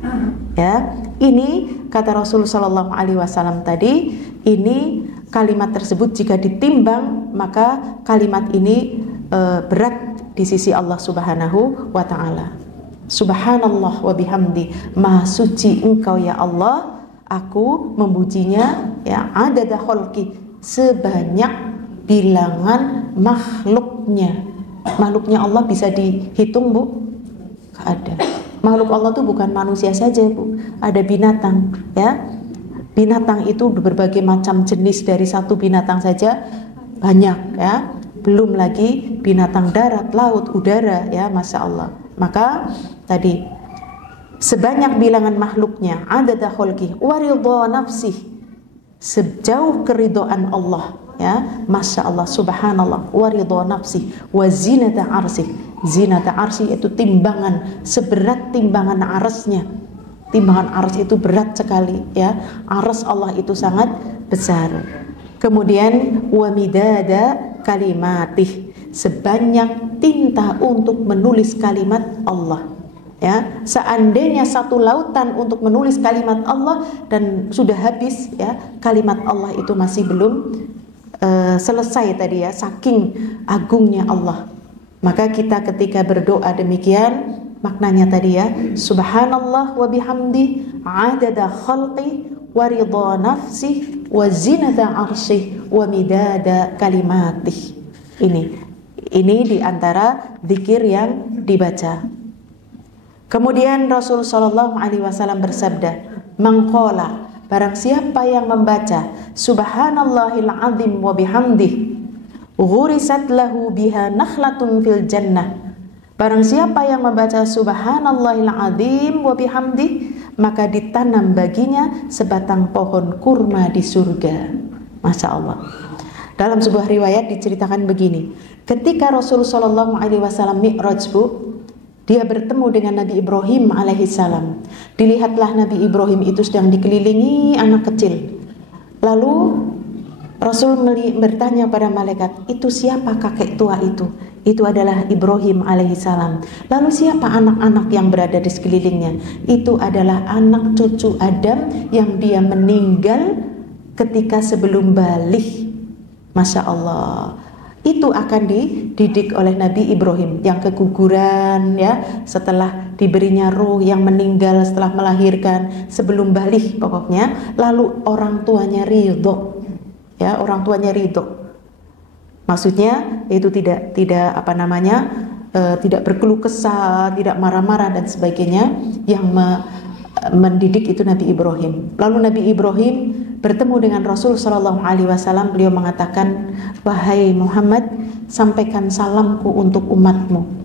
ya. Ini kata Rasulullah sallallahu alaihi wasallam tadi, ini kalimat tersebut jika ditimbang maka kalimat ini berat di sisi Allah Subhanahu wa taala. Subhanallah wa bihamdi, maha suci engkau ya Allah, aku memujinya, ya, adada khalqi, sebanyak bilangan makhluknya. Makhluknya Allah bisa dihitung, Bu? Ada. Makhluk Allah itu bukan manusia saja, Bu. Ada binatang, ya. Binatang itu berbagai macam jenis, dari satu binatang saja banyak, ya. Belum lagi binatang darat, laut, udara, ya, Masya Allah. Maka tadi sebanyak bilangan makhluknya, adada khalqih wa ridha nafsih, sejauh keridhaan Allah, ya, Masya Allah, subhanallah, wa ridha nafsi wa zinata arsih. Zinata arsih itu timbangan, seberat timbangan arsnya. Timbangan ars itu berat sekali, ya. Ars Allah itu sangat besar. Kemudian wa midada kalimatih, sebanyak tinta untuk menulis kalimat Allah. Ya, seandainya satu lautan untuk menulis kalimat Allah dan sudah habis, ya, kalimat Allah itu masih belum selesai tadi ya, saking agungnya Allah. Maka kita ketika berdoa demikian, maknanya tadi ya, subhanallah wa bihamdi adada khalqi wa ridha nafsi wa zinata arsyih wa midada kalimatih. Ini di antara zikir yang dibaca. Kemudian Rasul sallallahu alaihi wasallam bersabda, "Man qala, barang siapa yang membaca subhanallahil azim wa bihamdih, ghurisat lahu biha nakhlatun fil jannah." Barang siapa yang membaca subhanallahil azim wa bihamdih, maka ditanam baginya sebatang pohon kurma di surga. Masya Allah. Dalam sebuah riwayat diceritakan begini, ketika Rasul sallallahu alaihi wasallam mi'raj, Bu, dia bertemu dengan Nabi Ibrahim alaihissalam. Dilihatlah Nabi Ibrahim itu sedang dikelilingi anak kecil. Lalu Rasul bertanya pada malaikat, itu siapa kakek tua itu? Itu adalah Ibrahim alaihissalam. Lalu siapa anak-anak yang berada di sekelilingnya? Itu adalah anak cucu Adam yang dia meninggal ketika sebelum balik. Masya Allah. Itu akan dididik oleh Nabi Ibrahim yang keguguran, ya, setelah diberinya ruh, yang meninggal setelah melahirkan, sebelum balik pokoknya. Lalu orang tuanya ridho, ya, orang tuanya ridho. Maksudnya itu tidak tidak berkeluh kesah, tidak marah-marah dan sebagainya. Yang mendidik itu Nabi Ibrahim. Lalu Nabi Ibrahim bertemu dengan Rasul sallallahu alaihi wasallam. Beliau mengatakan, "Wahai Muhammad, sampaikan salamku untuk umatmu.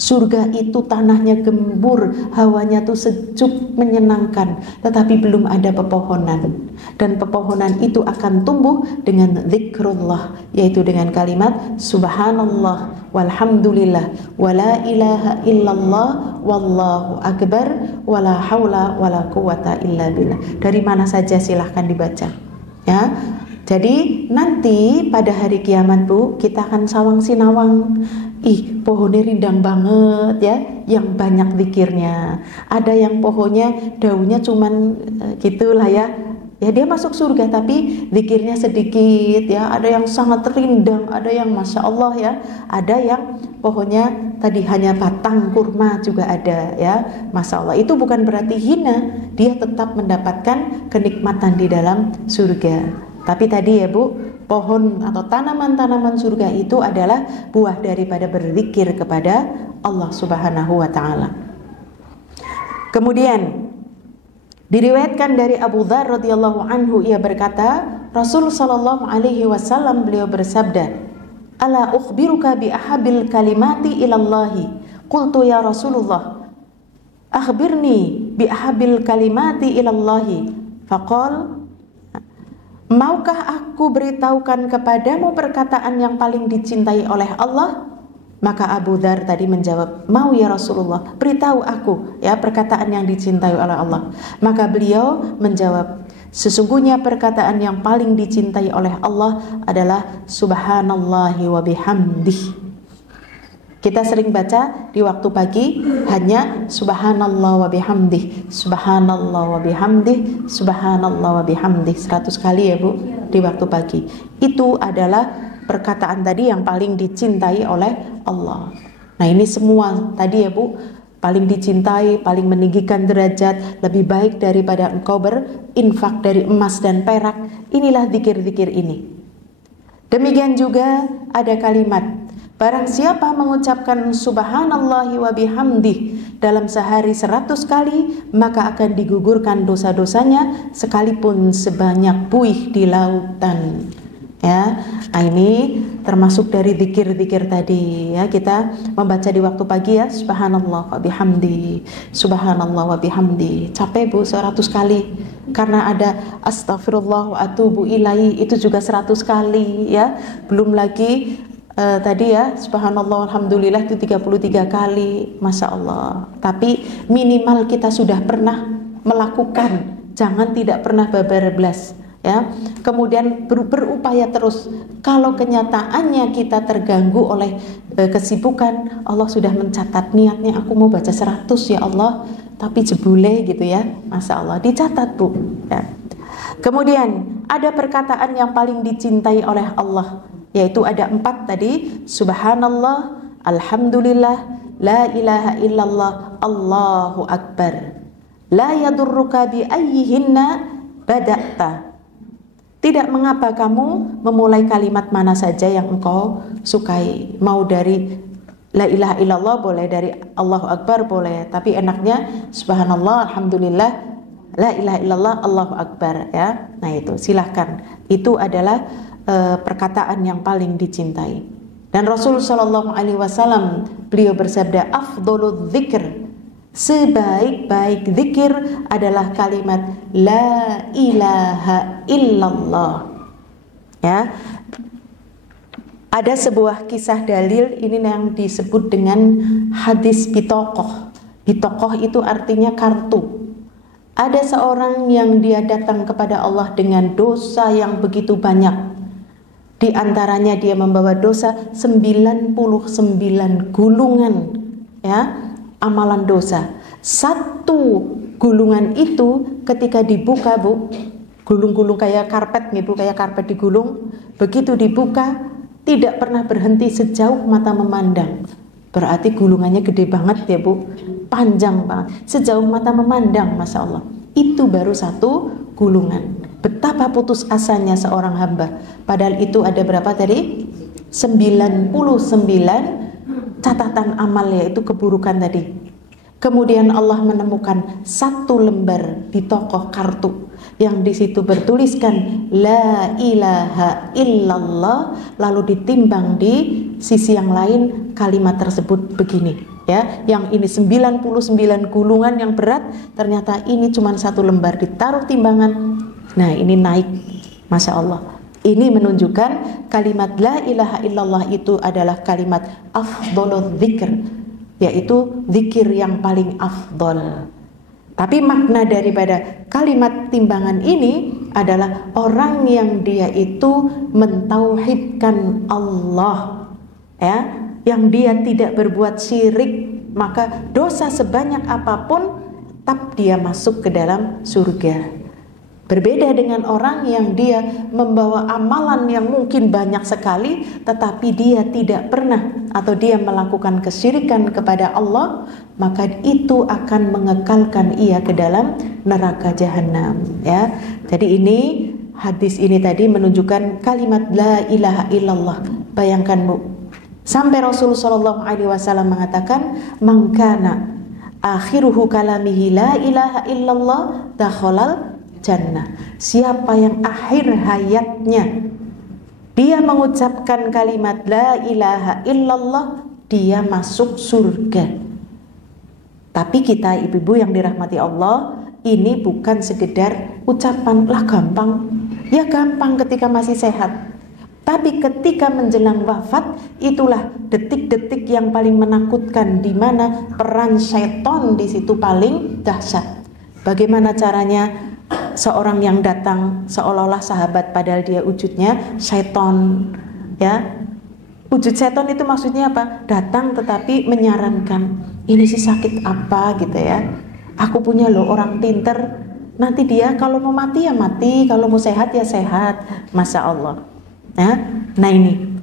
Surga itu tanahnya gembur, hawanya tuh sejuk, menyenangkan, tetapi belum ada pepohonan. Dan pepohonan itu akan tumbuh dengan zikrullah, yaitu dengan kalimat subhanallah walhamdulillah wala ilaha illallah wallahu akbar wala haula wala quwata illa billah." Dari mana saja silahkan dibaca, ya. Jadi nanti pada hari kiamat, Bu, kita akan sawang sinawang. Pohonnya rindang banget, ya, yang banyak zikirnya. Ada yang pohonnya daunnya cuman gitulah ya. Ya, dia masuk surga tapi zikirnya sedikit, ya. Ada yang sangat rindang, ada yang masya Allah, ya. Ada yang pohonnya tadi hanya batang kurma juga ada, ya. Masya Allah. Itu bukan berarti hina, dia tetap mendapatkan kenikmatan di dalam surga. Tapi tadi ya, Bu, pohon atau tanaman-tanaman surga itu adalah buah daripada berzikir kepada Allah Subhanahu wa taala. Kemudian diriwayatkan dari Abu Dzar radhiyallahu anhu, ia berkata, Rasul sallallahu alaihi wasallam beliau bersabda, "Ala ukhbiruka bi ahabil kalimati ilallahi?" Qultu ya Rasulullah, "Akhbirni bi ahabil kalimati ilallahi." Faqal, "Maukah aku beritahukan kepadamu perkataan yang paling dicintai oleh Allah?" Maka Abu Dzar tadi menjawab, "Mau ya Rasulullah, beritahu aku ya perkataan yang dicintai oleh Allah." Maka beliau menjawab, "Sesungguhnya perkataan yang paling dicintai oleh Allah adalah subhanallahi wa bihamdih." Kita sering baca di waktu pagi hanya subhanallah wa bihamdih, subhanallah wa bihamdih, subhanallah wa bihamdih 100 kali ya, Bu, di waktu pagi. Itu adalah perkataan tadi yang paling dicintai oleh Allah. Nah, ini semua tadi ya, Bu, paling dicintai, paling meninggikan derajat, lebih baik daripada engkau berinfak dari emas dan perak. Inilah zikir-zikir ini. Demikian juga ada kalimat, barang siapa mengucapkan subhanallahi wa bihamdih dalam sehari 100 kali, maka akan digugurkan dosa-dosanya sekalipun sebanyak buih di lautan. Ya, ini termasuk dari zikir-zikir tadi ya. Kita membaca di waktu pagi ya, subhanallah wa bihamdi, subhanallah wa bihamdi. Capek, Bu, 100 kali. Karena ada astagfirullah wa atubu ilaihi, itu juga 100 kali ya. Belum lagi tadi ya, subhanallah alhamdulillah itu 33 kali. Masya Allah. Tapi minimal kita sudah pernah melakukan, jangan tidak pernah bablas ya. Kemudian berupaya terus. Kalau kenyataannya kita terganggu oleh kesibukan, Allah sudah mencatat niatnya aku mau baca 100 ya Allah, tapi jebule gitu ya. Masya Allah, dicatat Bu ya. Kemudian ada perkataan yang paling dicintai oleh Allah, yaitu ada 4 tadi. Subhanallah, alhamdulillah, la ilaha illallah, Allahu akbar. La yadurruka bi ayyihinna bada'ta. Tidak mengapa kamu memulai kalimat mana saja yang engkau sukai. Mau dari la ilaha illallah boleh, dari Allahu akbar boleh, tapi enaknya subhanallah, alhamdulillah, la ilaha illallah, Allahu akbar ya. Nah itu silahkan. Itu adalah perkataan yang paling dicintai. Dan Rasul sallallahu alaihi wasallam beliau bersabda, afdhaludz dzikr, sebaik-baik zikir adalah kalimat la ilaha illallah. Ya. Ada sebuah kisah dalil ini yang disebut dengan hadis bitokoh. Bitokoh itu artinya kartu. Ada seorang yang dia datang kepada Allah dengan dosa yang begitu banyak. Di antaranya dia membawa dosa 99 gulungan, ya. Amalan dosa. Satu gulungan itu ketika dibuka Bu, gulung-gulung kayak karpet nih Bu, kayak karpet digulung, begitu dibuka tidak pernah berhenti sejauh mata memandang. Berarti gulungannya gede banget ya Bu, panjang banget, sejauh mata memandang. Masya Allah, itu baru satu gulungan. Betapa putus asanya seorang hamba, padahal itu ada berapa tadi? 99 catatan amal, yaitu keburukan tadi. Kemudian Allah menemukan satu lembar di tokoh kartu yang di situ bertuliskan la ilaha illallah, lalu ditimbang di sisi yang lain kalimat tersebut begini ya, yang ini 99 gulungan yang berat, ternyata ini cuma satu lembar, ditaruh timbangan, nah ini naik. Masya Allah, ini menunjukkan kalimat la ilaha illallah itu adalah kalimat afdhaludz dzikr, yaitu zikir yang paling afdol. Tapi makna daripada kalimat timbangan ini adalah orang yang dia itu mentauhidkan Allah, ya, yang dia tidak berbuat syirik, maka dosa sebanyak apapun tetap dia masuk ke dalam surga. Berbeda dengan orang yang dia membawa amalan yang mungkin banyak sekali, tetapi dia tidak pernah atau dia melakukan kesyirikan kepada Allah, maka itu akan mengekalkan ia ke dalam neraka jahanam. Ya, jadi ini hadis ini tadi menunjukkan kalimat la ilaha illallah. Bayangkan Bu, sampai Rasulullah SAW mengatakan, mangkana akhiruhu kalamihi la ilaha illallah dakhalal jannah. Siapa yang akhir hayatnya dia mengucapkan kalimat la ilaha illallah, dia masuk surga. Tapi kita ibu-ibu yang dirahmati Allah, ini bukan sekedar ucapan, lah gampang. Ya gampang ketika masih sehat. Tapi ketika menjelang wafat, itulah detik-detik yang paling menakutkan, di mana peran syaitan di situ paling dahsyat. Bagaimana caranya? Seorang yang datang seolah-olah sahabat, padahal dia wujudnya syaitan, ya. Wujud syaitan itu maksudnya apa? Datang tetapi menyarankan, ini sih sakit apa gitu ya, aku punya loh orang pinter, nanti dia kalau mau mati ya mati, kalau mau sehat ya sehat. Masya Allah ya. Nah ini,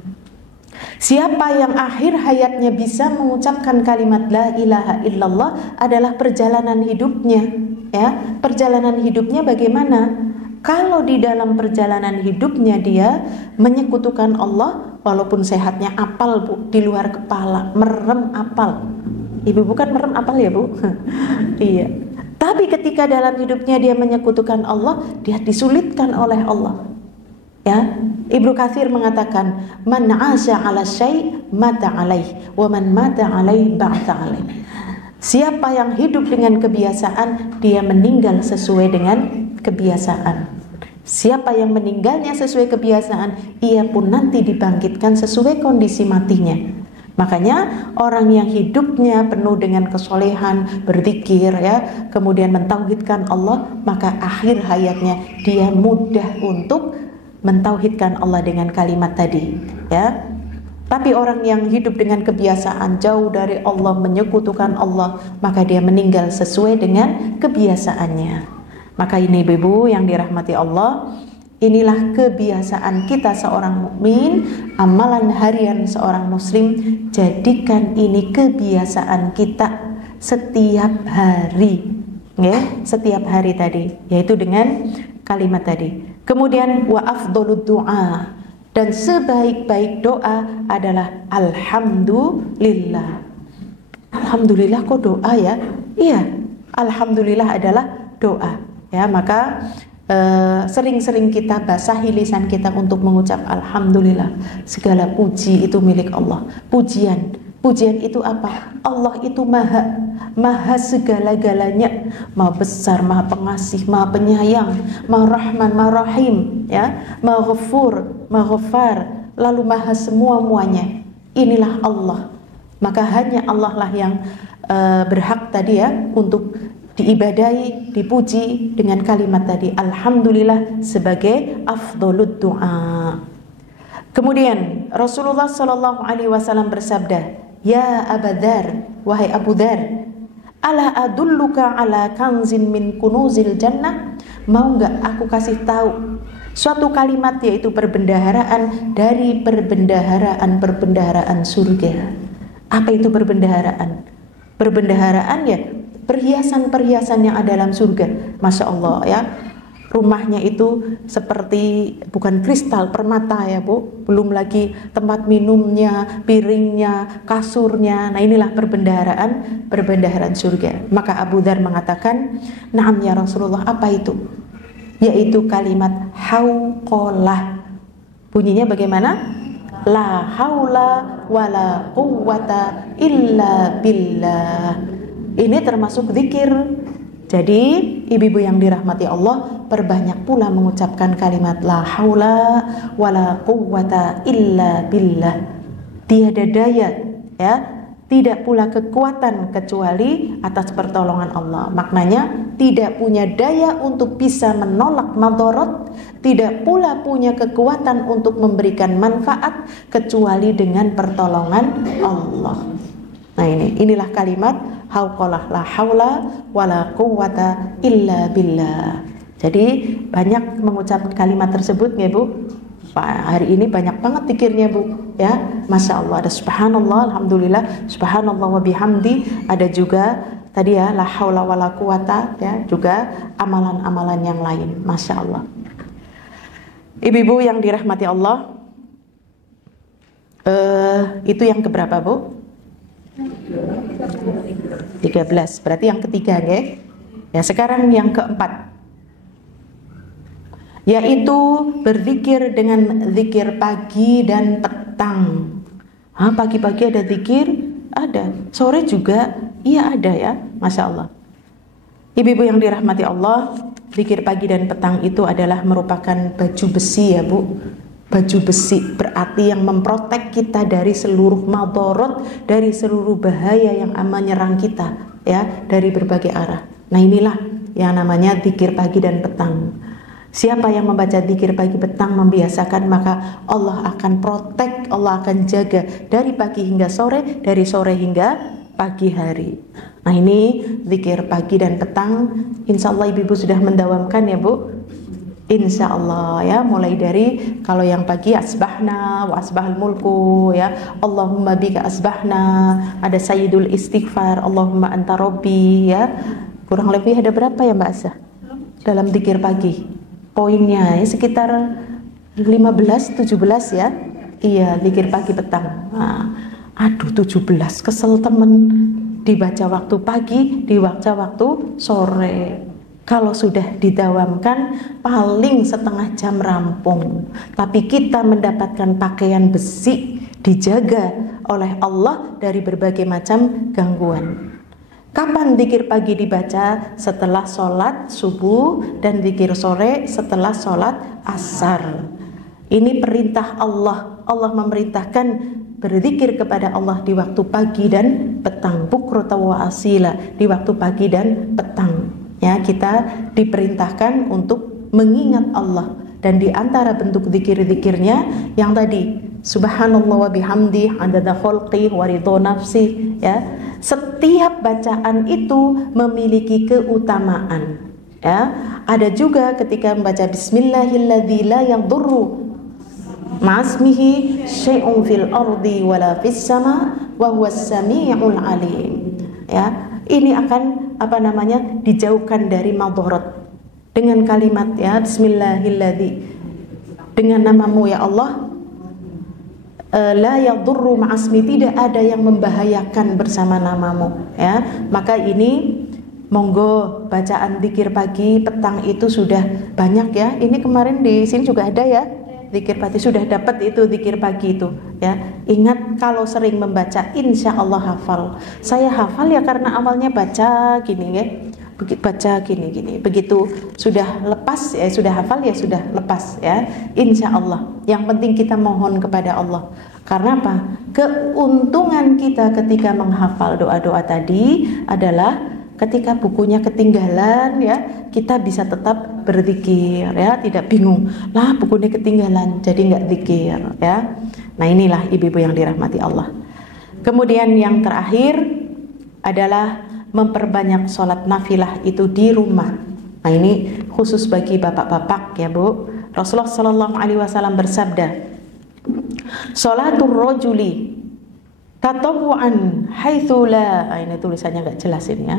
siapa yang akhir hayatnya bisa mengucapkan kalimat la ilaha illallah adalah perjalanan hidupnya. Ya, perjalanan hidupnya bagaimana? Kalau di dalam perjalanan hidupnya dia menyekutukan Allah, walaupun sehatnya apal Bu, di luar kepala, merem apal. Ibu bukan merem apal ya Bu? Iya. Tapi ketika dalam hidupnya dia menyekutukan Allah, dia disulitkan oleh Allah. Ya, Ibnu Katsir mengatakan, man 'asha 'ala syai' mata 'alaih, wa man mata 'alaih ba'ta 'alaih. Siapa yang hidup dengan kebiasaan, dia meninggal sesuai dengan kebiasaan. Siapa yang meninggalnya sesuai kebiasaan, ia pun nanti dibangkitkan sesuai kondisi matinya. Makanya orang yang hidupnya penuh dengan kesolehan, berzikir ya, kemudian mentauhidkan Allah, maka akhir hayatnya dia mudah untuk mentauhidkan Allah dengan kalimat tadi ya. Tapi orang yang hidup dengan kebiasaan jauh dari Allah, menyekutukan Allah, maka dia meninggal sesuai dengan kebiasaannya. Maka ini ibu-ibu yang dirahmati Allah, inilah kebiasaan kita seorang mukmin, amalan harian seorang muslim. Jadikan ini kebiasaan kita setiap hari, ya, setiap hari tadi, yaitu dengan kalimat tadi. Kemudian wa afdhalud du'a, dan sebaik-baik doa adalah alhamdulillah. Alhamdulillah kok doa ya? Iya, alhamdulillah adalah doa. Ya, maka sering-sering kita basahi lisan kita untuk mengucap alhamdulillah. Segala puji itu milik Allah. Pujian itu apa? Allah itu maha segala-galanya, maha besar, maha pengasih, maha penyayang, maha rahman, maha rahim, ya, maha ghafur, maha ghafar, lalu maha semua-muanya. Inilah Allah. Maka hanya Allah lah yang berhak tadi ya untuk diibadahi, dipuji dengan kalimat tadi alhamdulillah sebagai afdhalud du'a. Kemudian Rasulullah sallallahu alaihi wasallam bersabda, "Ya Abu Dzar, wahai Abu Dzar, ala adulluka ala kanzin min kunuzil jannah?" Mau enggak aku kasih tahu suatu kalimat, yaitu perbendaharaan dari perbendaharaan surga. Apa itu perbendaharaan? Perbendaharaan ya perhiasan-perhiasan yang ada dalam surga. Masya Allah ya, rumahnya itu seperti bukan kristal, permata ya Bu, belum lagi tempat minumnya, piringnya, kasurnya. Nah inilah perbendaharaan surga. Maka Abu Dzar mengatakan, "Na'am ya Rasulullah, apa itu?" Yaitu kalimat hauqalah. Bunyinya bagaimana? La haula wala quwwata illa billah. Ini termasuk zikir. Jadi ibu-ibu yang dirahmati Allah, perbanyak pula mengucapkan kalimat la haula wala quwwata illa billah. Tiada daya ya, tidak pula kekuatan kecuali atas pertolongan Allah. Maknanya tidak punya daya untuk bisa menolak madarat, tidak pula punya kekuatan untuk memberikan manfaat kecuali dengan pertolongan Allah. Nah inilah kalimat hauqalah, la haula wala quwwata illa billah. Jadi banyak mengucapkan kalimat tersebut ya Bu. Hari ini banyak banget zikirnya Bu ya. Masya Allah, ada subhanallah, alhamdulillah, subhanallah wa bihamdi, ada juga tadi ya la haula wala quwwata ya, juga amalan-amalan yang lain. Masya Allah. Ibu-ibu yang dirahmati Allah, itu yang keberapa Bu? 13, berarti yang ketiga ya. Ya, sekarang yang keempat, yaitu berzikir dengan zikir pagi dan petang. Pagi-pagi ada zikir? Ada. Sore juga? Iya ada ya. Masya Allah. Ibu-ibu yang dirahmati Allah, zikir pagi dan petang itu adalah merupakan baju besi ya Bu. Baju besi berarti yang memprotek kita dari seluruh madarat, dari seluruh bahaya yang menyerang kita ya, dari berbagai arah. Nah inilah yang namanya zikir pagi dan petang. Siapa yang membaca zikir pagi petang membiasakan, maka Allah akan protek, Allah akan jaga dari pagi hingga sore, dari sore hingga pagi hari. Nah ini zikir pagi dan petang, insya Allah ibu-ibu sudah mendawamkan ya Bu. Insya Allah ya, mulai dari kalau yang pagi asbahna wa asbahal mulku ya, Allahumma bika asbahna, ada sayyidul istighfar, Allahumma anta rabbi ya. Kurang lebih ada berapa ya Mbak Asah dalam zikir pagi? Poinnya ya sekitar 15-17 ya. Iya, zikir pagi petang. Nah, aduh 17 kesel temen, dibaca waktu pagi, dibaca waktu sore. Kalau sudah didawamkan paling setengah jam rampung. Tapi kita mendapatkan pakaian besi, dijaga oleh Allah dari berbagai macam gangguan. Kapan zikir pagi dibaca? Setelah sholat subuh, dan zikir sore setelah sholat asar. Ini perintah Allah. Allah memerintahkan berzikir kepada Allah di waktu pagi dan petang, bukratan wa asila, di waktu pagi dan petang. Ya, kita diperintahkan untuk mengingat Allah, dan di antara bentuk zikir-zikirnya yang tadi subhanallah wa bihamdi adada khalqi wa ridha nafsi, ya. Setiap bacaan itu memiliki keutamaan, ya. Ada juga ketika membaca bismillahilladzi la yadurru ma'asmihi syai'un fil ardi wala fis sama wa huwas samiul alim, ya. Ini akan dijauhkan dari madharat dengan kalimat, ya, bismillahilladzi, dengan namamu ya Allah, la yadurru ma'asmi, tidak ada yang membahayakan bersama namamu, ya. Maka ini monggo bacaan zikir pagi petang itu sudah banyak, ya. Ini kemarin di sini juga ada, ya, zikir pagi, sudah dapat itu zikir pagi itu, ya. Ingat kalau sering membaca insya Allah hafal. Saya hafal ya karena awalnya baca gini, ya, baca gini. Begitu sudah lepas, ya, sudah hafal, ya sudah lepas, ya. Insya Allah. Yang penting kita mohon kepada Allah. Karena apa? Keuntungan kita ketika menghafal doa-doa tadi adalah ketika bukunya ketinggalan, ya, kita bisa tetap berzikir, ya, tidak bingung lah bukunya ketinggalan jadi nggak zikir, ya. Nah, inilah ibu-ibu yang dirahmati Allah. Kemudian yang terakhir adalah memperbanyak sholat nafilah itu di rumah. Nah, ini khusus bagi bapak-bapak, ya, Bu. Rasulullah Shallallahu Alaihi Wasallam bersabda, sholatul rojuli tatawuan haitsu la, ini tulisannya nggak jelas ini, ya.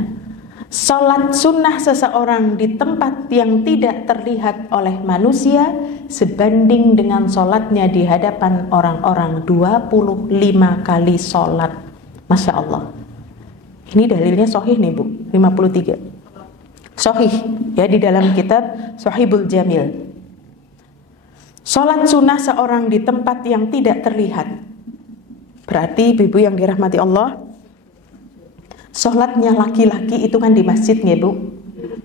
Salat sunnah seseorang di tempat yang tidak terlihat oleh manusia sebanding dengan salatnya di hadapan orang-orang 25 kali salat. Masya Allah. Ini dalilnya sahih nih, Bu. 53 sahih, ya, di dalam kitab Sahihul Jamil. Salat sunnah seorang di tempat yang tidak terlihat, berarti ibu yang dirahmati Allah, sholatnya laki-laki itu kan di masjid, ya, Bu.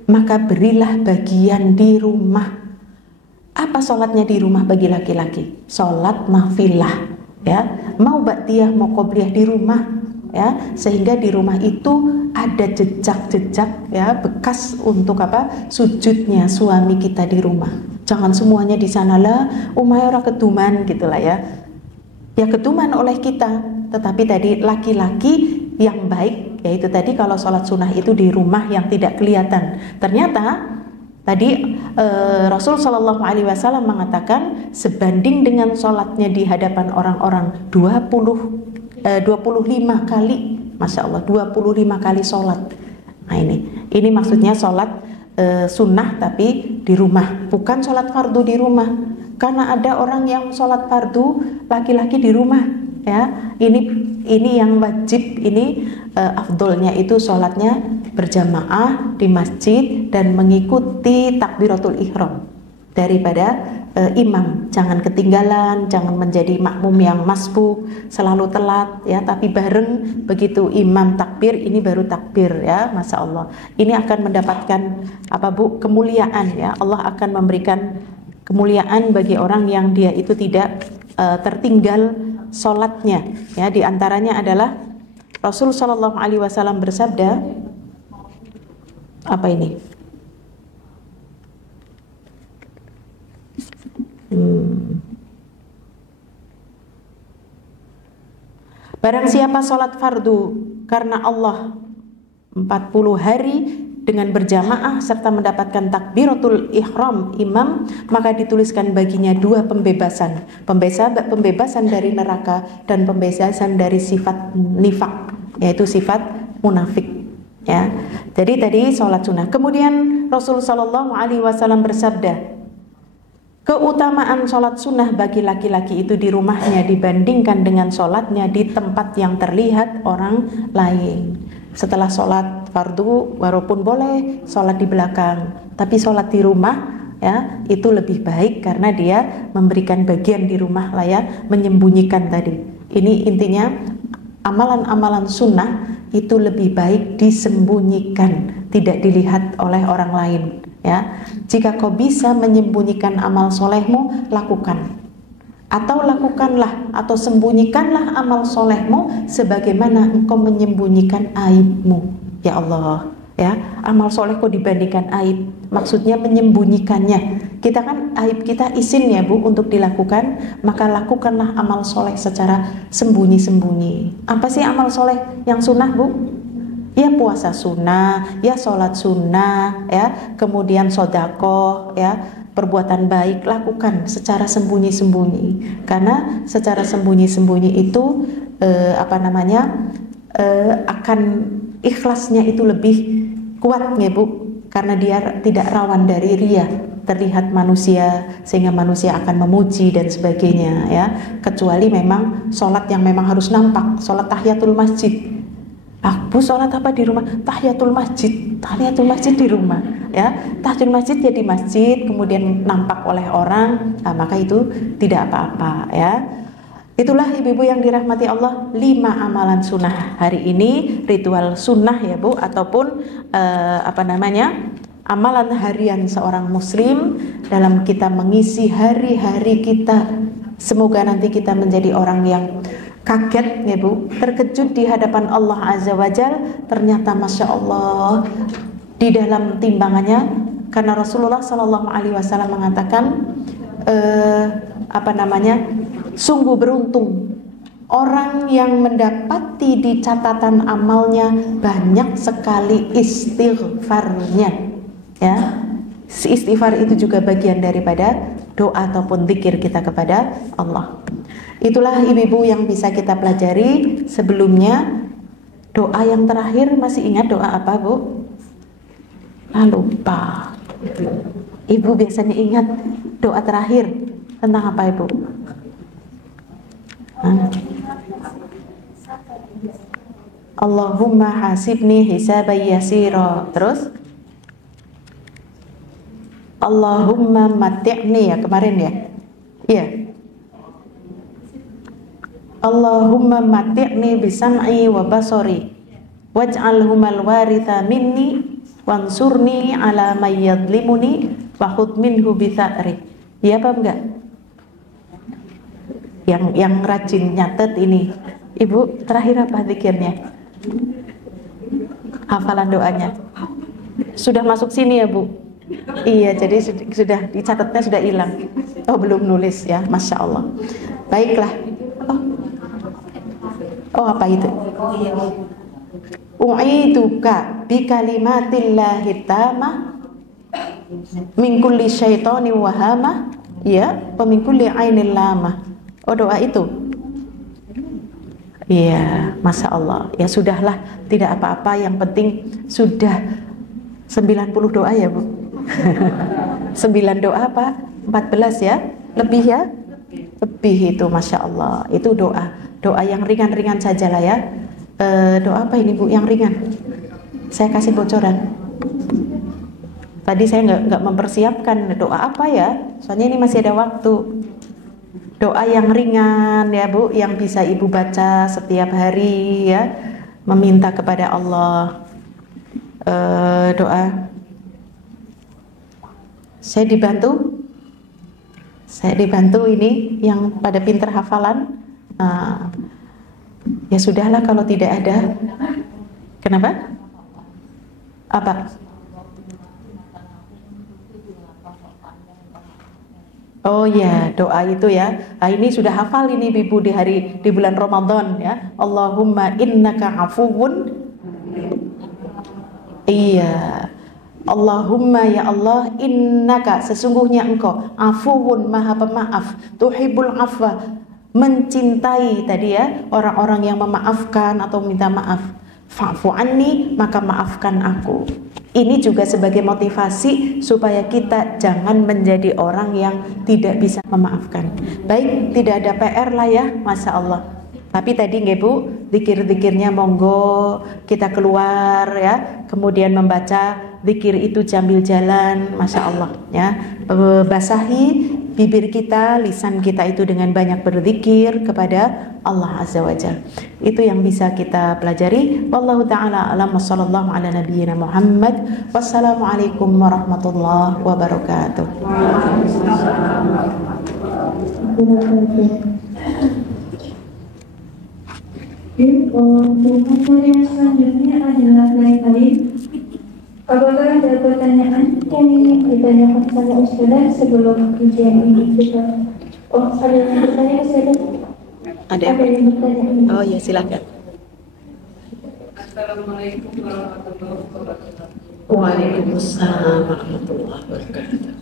Maka berilah bagian di rumah. Apa sholatnya di rumah bagi laki-laki? Sholat nafilah, ya. Mau ba'diyah, mau qobliyah di rumah, ya. Sehingga di rumah itu ada jejak-jejak, ya, bekas untuk apa? Sujudnya suami kita di rumah. Jangan semuanya di sana lah, umay ora keduman gitulah, ya. Ya, keduman oleh kita, tetapi tadi laki-laki yang baik, yaitu tadi kalau sholat sunnah itu di rumah yang tidak kelihatan. Ternyata tadi Rasul Shallallahu Alaihi Wasallam mengatakan sebanding dengan sholatnya di hadapan orang-orang 25 kali, Masya Allah, 25 kali sholat. Nah, ini maksudnya sholat sunnah tapi di rumah, bukan sholat fardu di rumah. Karena ada orang yang sholat fardu laki-laki di rumah, ya. Ini yang wajib, ini afdolnya itu sholatnya berjamaah di masjid dan mengikuti takbiratul ihram daripada imam. Jangan ketinggalan, jangan menjadi makmum yang masbuk, selalu telat, ya, tapi bareng begitu imam takbir, ini baru takbir, ya. Masya Allah. Ini akan mendapatkan apa, Bu? Kemuliaan, ya. Allah akan memberikan kemuliaan bagi orang yang dia itu tidak tertinggal sholatnya, ya. Di antaranya adalah Rasul Shallallahu Alaihi Wasallam bersabda, apa ini? Barang siapa sholat fardu karena Allah 40 hari dengan berjamaah serta mendapatkan takbiratul ihram imam, maka dituliskan baginya 2 pembebasan. Pembebasan dari neraka dan pembebasan dari sifat nifak, yaitu sifat munafik, ya. Jadi tadi sholat sunnah. Kemudian Rasul Shallallahu Alaihi Wasallam bersabda, keutamaan sholat sunnah bagi laki-laki itu di rumahnya dibandingkan dengan sholatnya di tempat yang terlihat orang lain. Setelah sholat fardu, walaupun boleh sholat di belakang, tapi sholat di rumah, ya, itu lebih baik karena dia memberikan bagian di rumah lah, ya, menyembunyikan tadi. Ini intinya amalan-amalan sunnah itu lebih baik disembunyikan, tidak dilihat oleh orang lain, ya. Jika kau bisa menyembunyikan amal solehmu, lakukan. Atau lakukanlah atau sembunyikanlah amal solehmu sebagaimana engkau menyembunyikan aibmu. Ya Allah, ya, amal soleh kok dibandingkan aib, maksudnya menyembunyikannya. Kita kan aib kita izin ya Bu untuk dilakukan, maka lakukanlah amal soleh secara sembunyi-sembunyi. Apa sih amal soleh yang sunnah Bu? Ya puasa sunnah, ya sholat sunnah, ya kemudian sodakoh, ya perbuatan baik lakukan secara sembunyi-sembunyi. Karena secara sembunyi-sembunyi itu akan ikhlasnya itu lebih kuat ya Bu, karena dia tidak rawan dari riya, terlihat manusia sehingga manusia akan memuji dan sebagainya ya. Kecuali memang sholat yang memang harus nampak, sholat tahiyatul masjid. Bu sholat apa di rumah? Tahiyatul masjid di rumah ya. Tahiyatul masjid ya di masjid, kemudian nampak oleh orang, maka itu tidak apa-apa ya. Itulah ibu-ibu yang dirahmati Allah, 5 amalan sunnah hari ini, ritual sunnah ya Bu, ataupun amalan harian seorang muslim dalam kita mengisi hari-hari kita. Semoga nanti kita menjadi orang yang kaget ya Bu, terkejut di hadapan Allah Azza wa Jal, ternyata Masya Allah di dalam timbangannya, karena Rasulullah Sallallahu Alaihi Wasallam mengatakan sungguh beruntung orang yang mendapati di catatan amalnya banyak sekali istighfarnya ya. Istighfar itu juga bagian daripada doa ataupun zikir kita kepada Allah. Itulah ibu-ibu yang bisa kita pelajari. Sebelumnya doa yang terakhir, masih ingat doa apa Bu? Lupa. Ibu biasanya ingat doa terakhir tentang apa Ibu? Allahumma hasibni hisaban yasira. Terus Allahumma mati'ni ya kemarin ya. Iya. Allahumma mati'ni bisam'i wa basari waj'alhumal waritha minni wansurni ala may yadlimuni wa khudh minhu bi tha'ri. Iya apa enggak? Yang rajin nyatet ini. Ibu, terakhir apa zikirnya? Hafalan doanya. Sudah masuk sini ya Bu? Iya, jadi sudah dicatatnya sudah hilang. Oh, belum nulis ya, Masya Allah. Baiklah. Oh apa itu? U'iduka bi kalimatillahi tamah min kulli syaitani wahama ya wa min kulli ainil lama. Oh doa itu? Iya, Masya Allah. Ya sudahlah, tidak apa-apa, yang penting sudah 90 doa ya Bu. 9 doa Pak? 14 ya? Lebih ya? Lebih itu, Masya Allah. Itu doa yang ringan-ringan saja lah ya. Doa apa ini Bu yang ringan? Saya kasih bocoran. Tadi saya nggak mempersiapkan doa apa ya, soalnya ini masih ada waktu. Doa yang ringan ya Bu, yang bisa Ibu baca setiap hari ya, meminta kepada Allah. Doa. Saya dibantu ini yang pada pinter hafalan. Ya sudahlah kalau tidak ada. Kenapa? Apa? Oh ya, doa itu ya. Ini sudah hafal ini Ibu di bulan Ramadan ya. Allahumma innaka afuwun. Iya. Allahumma ya Allah, innaka sesungguhnya engkau afuwun maha pemaaf, tuhibbul afwa mencintai tadi ya orang-orang yang memaafkan atau minta maaf. Fa'fu anni, maka maafkan aku. Ini juga sebagai motivasi supaya kita jangan menjadi orang yang tidak bisa memaafkan. Baik, tidak ada PR lah ya, Masya Allah. Tapi tadi nggak Bu, zikir-zikirnya monggo kita keluar ya, kemudian membaca zikir itu sambil jalan, Masya Allah ya. Basahi bibir kita, lisan kita itu dengan banyak berzikir kepada Allah Azza wa Jalla. Itu yang bisa kita pelajari. Wallahu ta'ala alam, wassallallahu ala nabiyyina Muhammad. Wassalamualaikum warahmatullahi wabarakatuh. wabarakatuh. Materi yang selanjutnya adalah lain-lain. Apakah ada pertanyaan yang ingin ditanyakan sama Ustazah sebelum ujian ini kita? Oh, ada yang bertanya Ustazah? Ada yang bertanya. Oh ya, silakan. Assalamualaikum warahmatullahi wabarakatuh. Waalaikumsalam warahmatullahi wabarakatuh.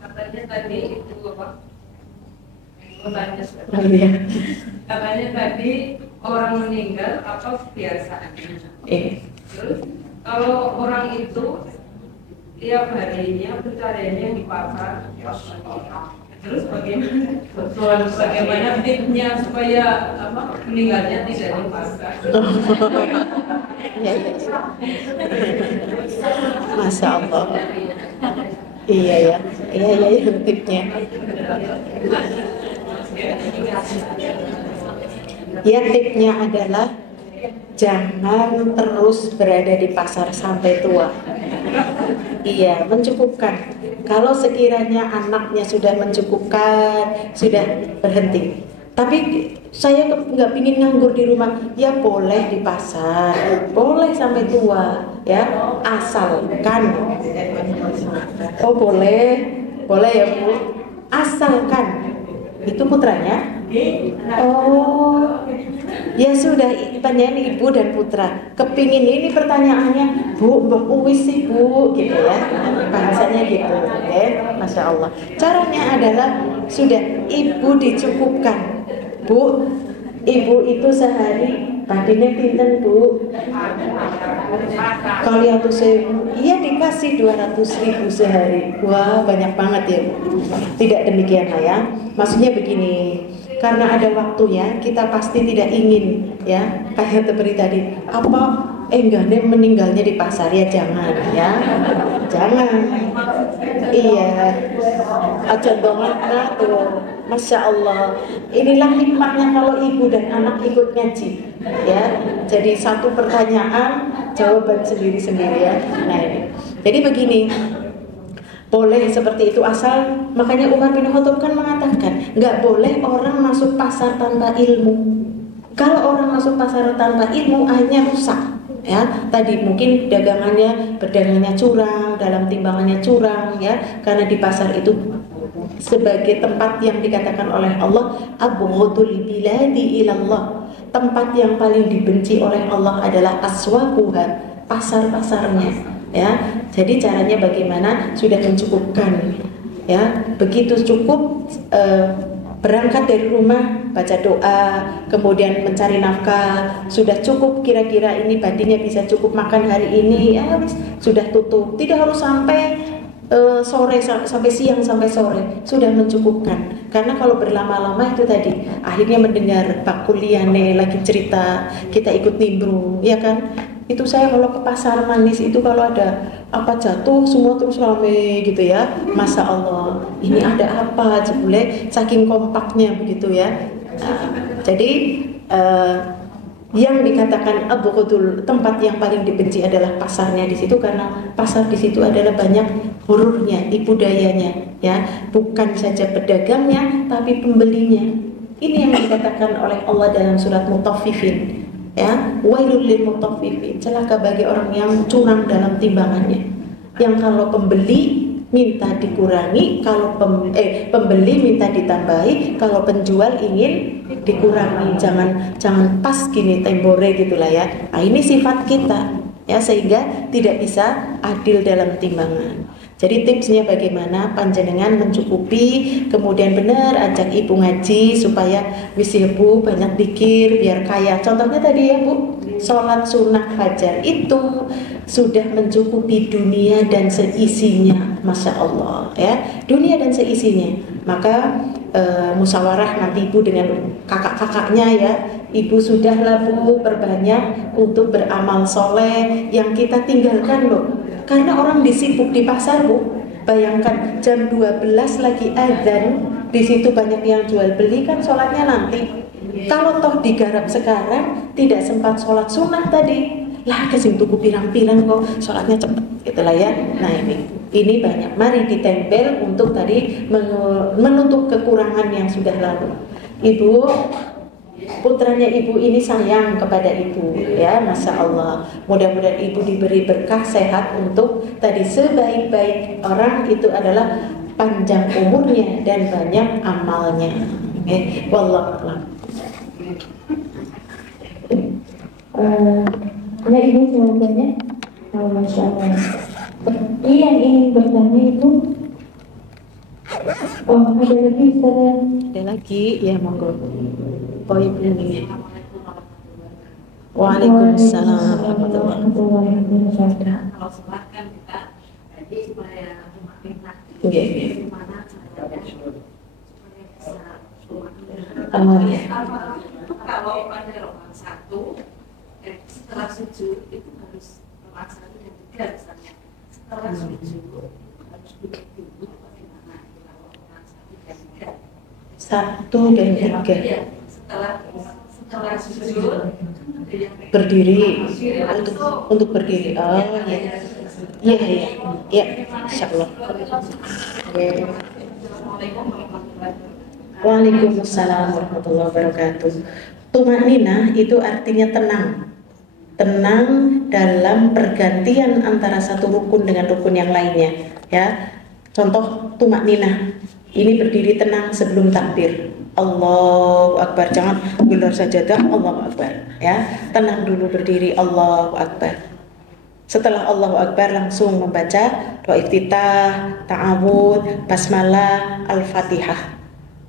Katanya tadi itu apa? Oh iya. Katanya tadi orang meninggal apa kebiasaannya. Terus kalau orang itu tiap harinya pencariannya di pasar. Terus bagaimana tipsnya supaya meninggalnya tidak di pasar? Ya, ya. Masya Allah. Iya ya, tipnya. Ya, tipnya adalah jangan terus berada di pasar sampai tua. Iya, mencukupkan. Kalau sekiranya anaknya sudah mencukupkan, sudah berhenti. Tapi saya nggak pingin nganggur di rumah. Ya boleh di pasar, boleh sampai tua, ya asalkan. Oh boleh ya Bu. Asalkan itu putranya. Oh, ya sudah, tanyain ibu dan putra. Kepingin ini pertanyaannya, Bu, mbak uwis sih Bu, gitu ya. Bahasanya gitu, ya, Masya Allah. Caranya adalah sudah ibu dicukupkan, Bu. Ibu itu sehari tadinya pinten Bu? Kali 100.000, iya dikasih 200.000 sehari. Wah banyak banget ya Bu. Tidak demikian ya. Maksudnya begini, karena ada waktunya kita pasti tidak ingin ya kayak seperti tadi enggak deh meninggalnya di pasar, ya jangan ya, jangan. Iya, aja banget tuh, Masya Allah. Inilah hikmahnya kalau ibu dan anak ikut ngaji ya. Jadi satu pertanyaan jawaban sendiri-sendiri ya. Nah ini, jadi begini, boleh seperti itu asal, makanya Umar bin Khattab kan mengatakan nggak boleh orang masuk pasar tanpa ilmu. Kalau orang masuk pasar tanpa ilmu akhirnya rusak ya. Tadi mungkin berdagangnya curang, dalam timbangannya curang ya, karena di pasar itu sebagai tempat yang dikatakan oleh Allah abghadul biladi ilallah, tempat yang paling dibenci oleh Allah adalah aswaquha, pasar-pasarnya ya. Jadi caranya bagaimana? Sudah mencukupkan ya. Begitu cukup berangkat dari rumah, baca doa, kemudian mencari nafkah, sudah cukup, kira-kira ini badinya bisa cukup makan hari ini ya, sudah tutup. Tidak harus sampai sore, sampai siang, sampai sore, sudah mencukupkan. Karena kalau berlama-lama itu tadi akhirnya mendengar Pak Kuliane lagi cerita, kita ikut nimbrung ya kan. Itu saya kalau ke pasar manis itu kalau ada apa jatuh semua terus rame gitu ya. Masya Allah, ini ada apa jebule, saking kompaknya begitu ya. Jadi yang dikatakan abghadul, tempat yang paling dibenci adalah pasarnya di situ, karena pasar di situ adalah banyak hurufnya, tipu dayanya ya, bukan saja pedagangnya tapi pembelinya. Ini yang dikatakan oleh Allah dalam surat Mutaffifin ya, wailul lil mutaffifin, celaka bagi orang yang curang dalam timbangannya, yang kalau pembeli minta dikurangi, kalau pembeli minta ditambahi, kalau penjual ingin dikurangi. Jangan pas gini tembore gitulah ya. Nah, ini sifat kita ya, sehingga tidak bisa adil dalam timbangan. Jadi tipsnya bagaimana panjenengan mencukupi, kemudian benar ajak ibu ngaji supaya wis ibu banyak dikir biar kaya. Contohnya tadi ya Bu, sholat sunnah fajar itu sudah mencukupi dunia dan seisinya, Masya Allah ya, dunia dan seisinya. Maka musyawarah nanti ibu dengan kakak-kakaknya ya, ibu sudahlah Bu perbanyak untuk beramal soleh yang kita tinggalkan loh. Karena orang disibuk di pasar Bu, bayangkan jam 12 lagi adzan, di situ banyak yang jual beli, kan sholatnya nanti. Kalau toh digarap sekarang tidak sempat sholat sunnah tadi, lah kesing tuku pirang-pirang kok sholatnya cepet gitulah ya. Nah ini banyak, mari ditempel untuk tadi menutup kekurangan yang sudah lalu. Ibu, putranya ibu ini sayang kepada ibu ya, Masya Allah. Mudah-mudahan ibu diberi berkah sehat untuk tadi sebaik-baik orang itu adalah panjang umurnya dan banyak amalnya. Wallahu a'lam. Ya ini jawabannya. Masya Allah. Seperti yang ingin bertanya itu, ada lagi Ustaz? Ada lagi ya, monggo. Oh ibu ini. Waalaikumsalam warahmatullahi wabarakatuh. Kalau sholat kan kita jadi supaya Gimana? Kalau pada rokaat 1 setelah sujud itu harus rokaat 1 dan 3 misalnya. Setelah sujud harus duduk dulu bagaimana kalau rokaat 1 dan 3. 1 dan 3. Iya, setelah sujud berdiri untuk berdiri. Oh iya, insyaallah. Waalaikumsalam warahmatullahi wabarakatuh. Tumanina itu artinya tenang dalam pergantian antara satu rukun dengan rukun yang lainnya ya. Contoh tumanina, ini berdiri tenang sebelum takbir. Allahu Akbar, jangan gelar sajadah Allahu Akbar ya. Tenang dulu berdiri, Allahu Akbar. Setelah Allahu Akbar langsung membaca doa iftitah, ta'awudz, basmalah, al-fatihah.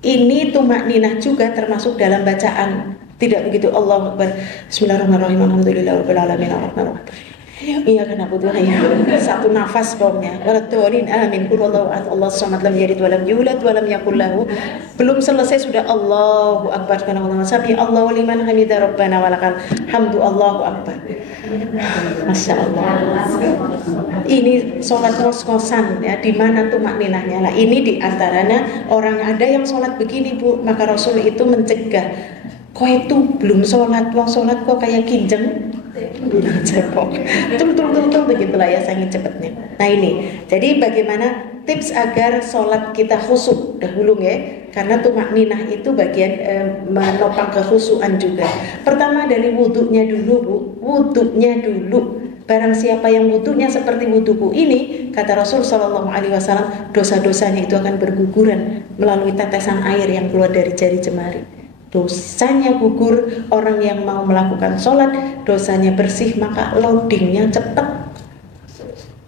Ini tumakninah juga termasuk dalam bacaan. Tidak begitu Allahu Akbar, bismillahirrahmanirrahim, alhamdulillahirabbil alamin, arrahmanirrahim. Iya kenapa tuh ya satu nafas bomnya. Waladhdallin amin. Qul huwallahu ahad, Allahus samad, lam yalid walam yulad walam yakul lahu. Belum selesai sudah Allahu Akbar, subhanallah, sami Allahu liman hamidah, rabbana walakal hamdu, Allahu Akbar. Masya Allah. Ini sholat ngos-ngosan ya, di mana tuh makninahnya lah. Ini diantaranya orang ada yang sholat begini Bu, maka Rasul itu mencegah. Kok itu belum sholat, wong sholat kok kayak kinjeng. Cepok, tul begitulah ya, saking cepatnya. Nah ini, jadi bagaimana tips agar sholat kita khusyuk dahulu ya, karena tumakninah itu bagian menopang kekhusyukan juga. Pertama dari wudhunya dulu Bu, wudhunya dulu. Barang siapa yang wudhunya seperti wudhuku ini, kata Rasul Shallallahu Alaihi Wasallam, dosa-dosanya itu akan berguguran melalui tetesan air yang keluar dari jari jemari. Dosanya gugur. Orang yang mau melakukan sholat dosanya bersih, maka loadingnya cepat.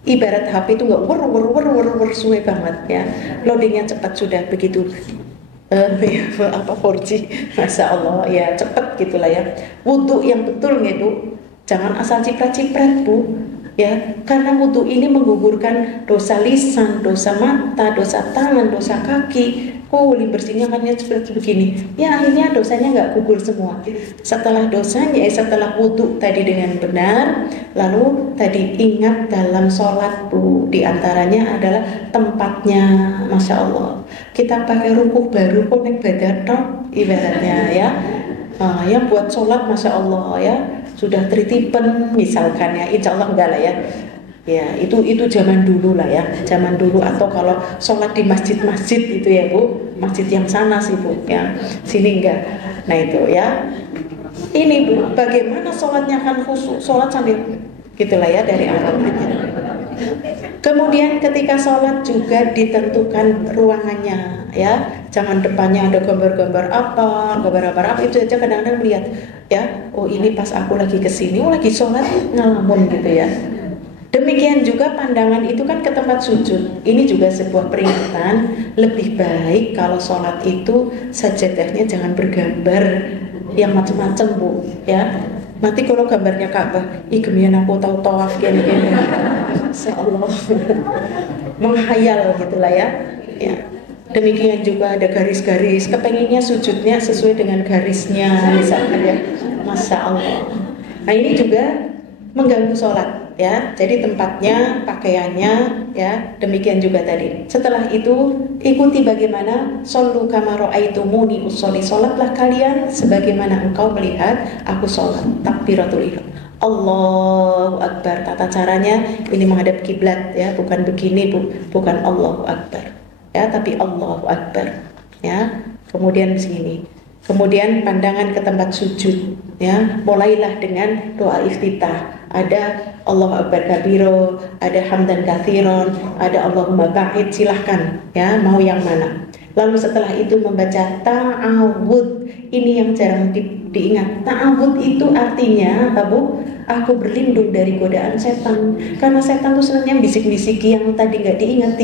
Ibarat HP itu nggak wer suwe banget ya, loadingnya cepat sudah begitu. 4G, Masya Allah ya, cepat gitulah ya. Wudhu yang betul nih Bu, jangan asal ciprat-ciprat Bu ya, karena wudhu ini menggugurkan dosa lisan, dosa mata, dosa tangan, dosa kaki. Bersihnya kan seperti begini ya, akhirnya dosanya nggak gugur semua. Setelah dosanya, setelah wudhu tadi dengan benar, lalu tadi ingat dalam sholat Bu, diantaranya adalah tempatnya. Masya Allah, kita pakai rukuh baru konek badatok ibaratnya ya. Yang buat sholat Masya Allah ya sudah tritipen misalkan ya, insya Allah enggak lah ya. Ya itu zaman dulu lah ya, zaman dulu. Atau kalau sholat di masjid-masjid itu ya Bu, masjid yang sana sih Bu, yang sini enggak. Nah itu ya, ini Bu, bagaimana sholatnya kan khusyuk, sholat sambil gitulah ya dari awalnya. Kemudian ketika sholat juga ditentukan ruangannya ya, jangan depannya ada gambar-gambar apa itu aja kadang-kadang melihat ya, oh ini pas aku lagi kesini, lagi sholat ngelamun gitu ya. Demikian juga pandangan itu kan ke tempat sujud. Ini juga sebuah peringatan, lebih baik kalau sholat itu sajadahnya jangan bergambar yang macam-macam Bu ya. Nanti kalau gambarnya Ka'bah, gemian aku tahu tawaf gini-gini. Insyaallah menghayal gitulah ya. Ya. Demikian juga ada garis-garis, kepenginnya sujudnya sesuai dengan garisnya misalkan ya. Masya Allah. Nah ini juga mengganggu sholat ya, jadi tempatnya, pakaiannya ya, demikian juga tadi. Setelah itu ikuti bagaimana shollu kama ra'aitumuni usolli, sholatlah kalian sebagaimana engkau melihat aku sholat. Takbiratul ihram, Allahu Akbar. Tata caranya ini menghadap kiblat ya, bukan begini bukan Allahu Akbar ya, tapi Allahu Akbar ya. Kemudian begini. Kemudian pandangan ke tempat sujud ya. Mulailah dengan doa iftitah. Ada Allahu Akbar kabiro, ada hamdan katsiron, ada Allahumma ba'id, silahkan ya, mau yang mana. Lalu setelah itu membaca ta'awud. Ini yang jarang diingat. Ta'awud itu artinya apa Bu? Aku berlindung dari godaan setan. Karena setan itu sebenarnya bisik-bisiki yang tadi nggak diingat.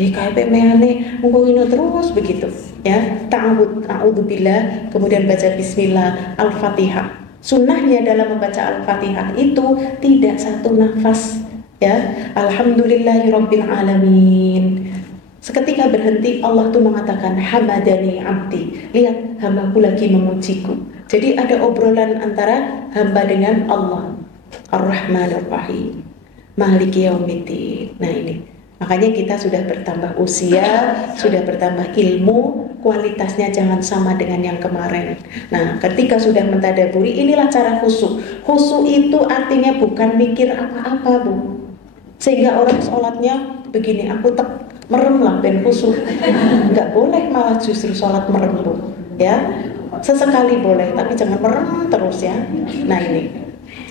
Kayak pemeane ngomongin terus begitu ya. Ta'awud, a'udzubillah, kemudian baca bismillah, al-fatihah. Sunnahnya dalam membaca al-fatihah itu tidak satu nafas ya. Alhamdulillahirabbil alamin. Seketika berhenti, Allah tuh mengatakan hamadani abdi. Lihat, hambaku lagi memujiku. Jadi ada obrolan antara hamba dengan Allah. Ar-Rahmanir Rahim, Maliki Yaumiddin. Nah ini, makanya kita sudah bertambah usia, sudah bertambah ilmu, kualitasnya jangan sama dengan yang kemarin. Nah, ketika sudah mentadaburi, inilah cara khusyuk. Khusyuk itu artinya bukan mikir apa-apa Bu. Sehingga orang sholatnya begini, aku merem lah ben khusyuk. Nggak boleh malah justru sholat merem Bu ya. Sesekali boleh, tapi jangan merem terus ya. Nah ini,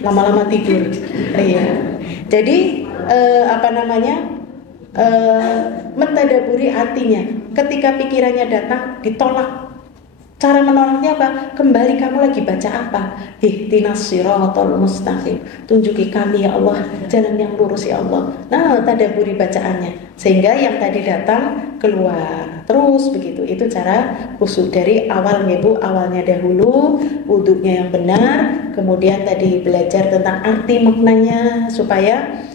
lama-lama tidur. Iya. Jadi mentadaburi artinya ketika pikirannya datang ditolak. Cara menolaknya apa? Kembali kamu lagi baca apa? Ihdinas shiratal mustaqim. Tunjuki kami ya Allah jalan yang lurus ya Allah. Nah, tadaburi bacaannya sehingga yang tadi datang keluar. Terus begitu. Itu cara khusyuk dari awalnya Bu. Awalnya dahulu wudhunya yang benar, kemudian tadi belajar tentang arti maknanya supaya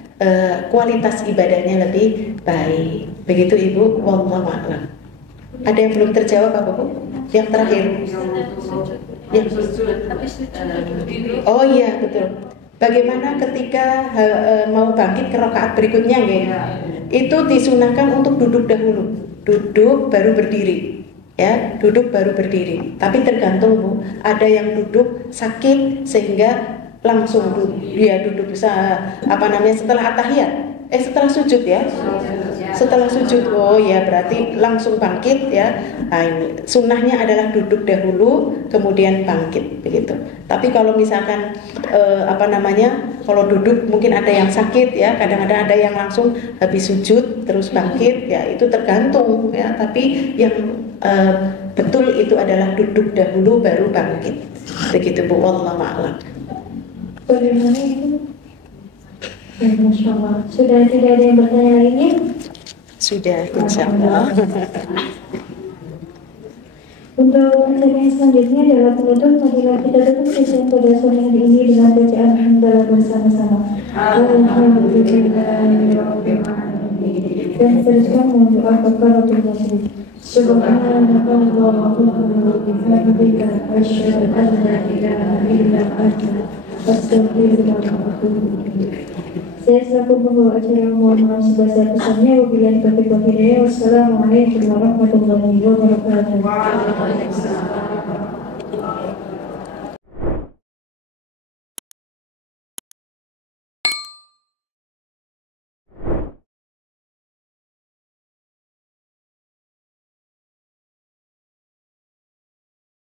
kualitas ibadahnya lebih baik. Begitu Ibu, wallahu a'lam. Ada yang belum terjawab apa Bu? Yang terakhir. Oh iya betul. Bagaimana ketika mau bangkit ke rakaat berikutnya nggih? Itu disunahkan untuk duduk dahulu. Duduk baru berdiri. Ya, duduk baru berdiri. Tapi tergantung Bu. Ada yang duduk sakit sehingga langsung duduk setelah at-tahiyat. Setelah sujud ya. Setelah sujud, oh ya berarti langsung bangkit ya. Nah, ini sunnahnya adalah duduk dahulu kemudian bangkit begitu. Tapi kalau misalkan kalau duduk mungkin ada yang sakit ya, kadang-kadang ada yang langsung habis sujud terus bangkit ya, itu tergantung ya. Tapi yang betul itu adalah duduk dahulu baru bangkit. Begitu Bu, wallahu a'lam. Bagaimana itu? Ya, Masya Allah. Sudah tidak ada yang bertanya lainnya? Sudah, insya Allah. Untuk materi selanjutnya adalah penutup. Marilah kita tutup sesi pada sore hari ini dengan bacaan hamdalah bersama-sama. Dan teruskan dengan doa kafaratul majlis. Subhanallahumma wa bihamdika asyhadu an la ilaha illa anta astaghfiruka wa atubu ilaik. Saya selaku pembawa acara mohon maaf sebesar-besarnya. Wabillahi taufiq wal hidayah. Wassalamualaikum warahmatullahi wabarakatuh.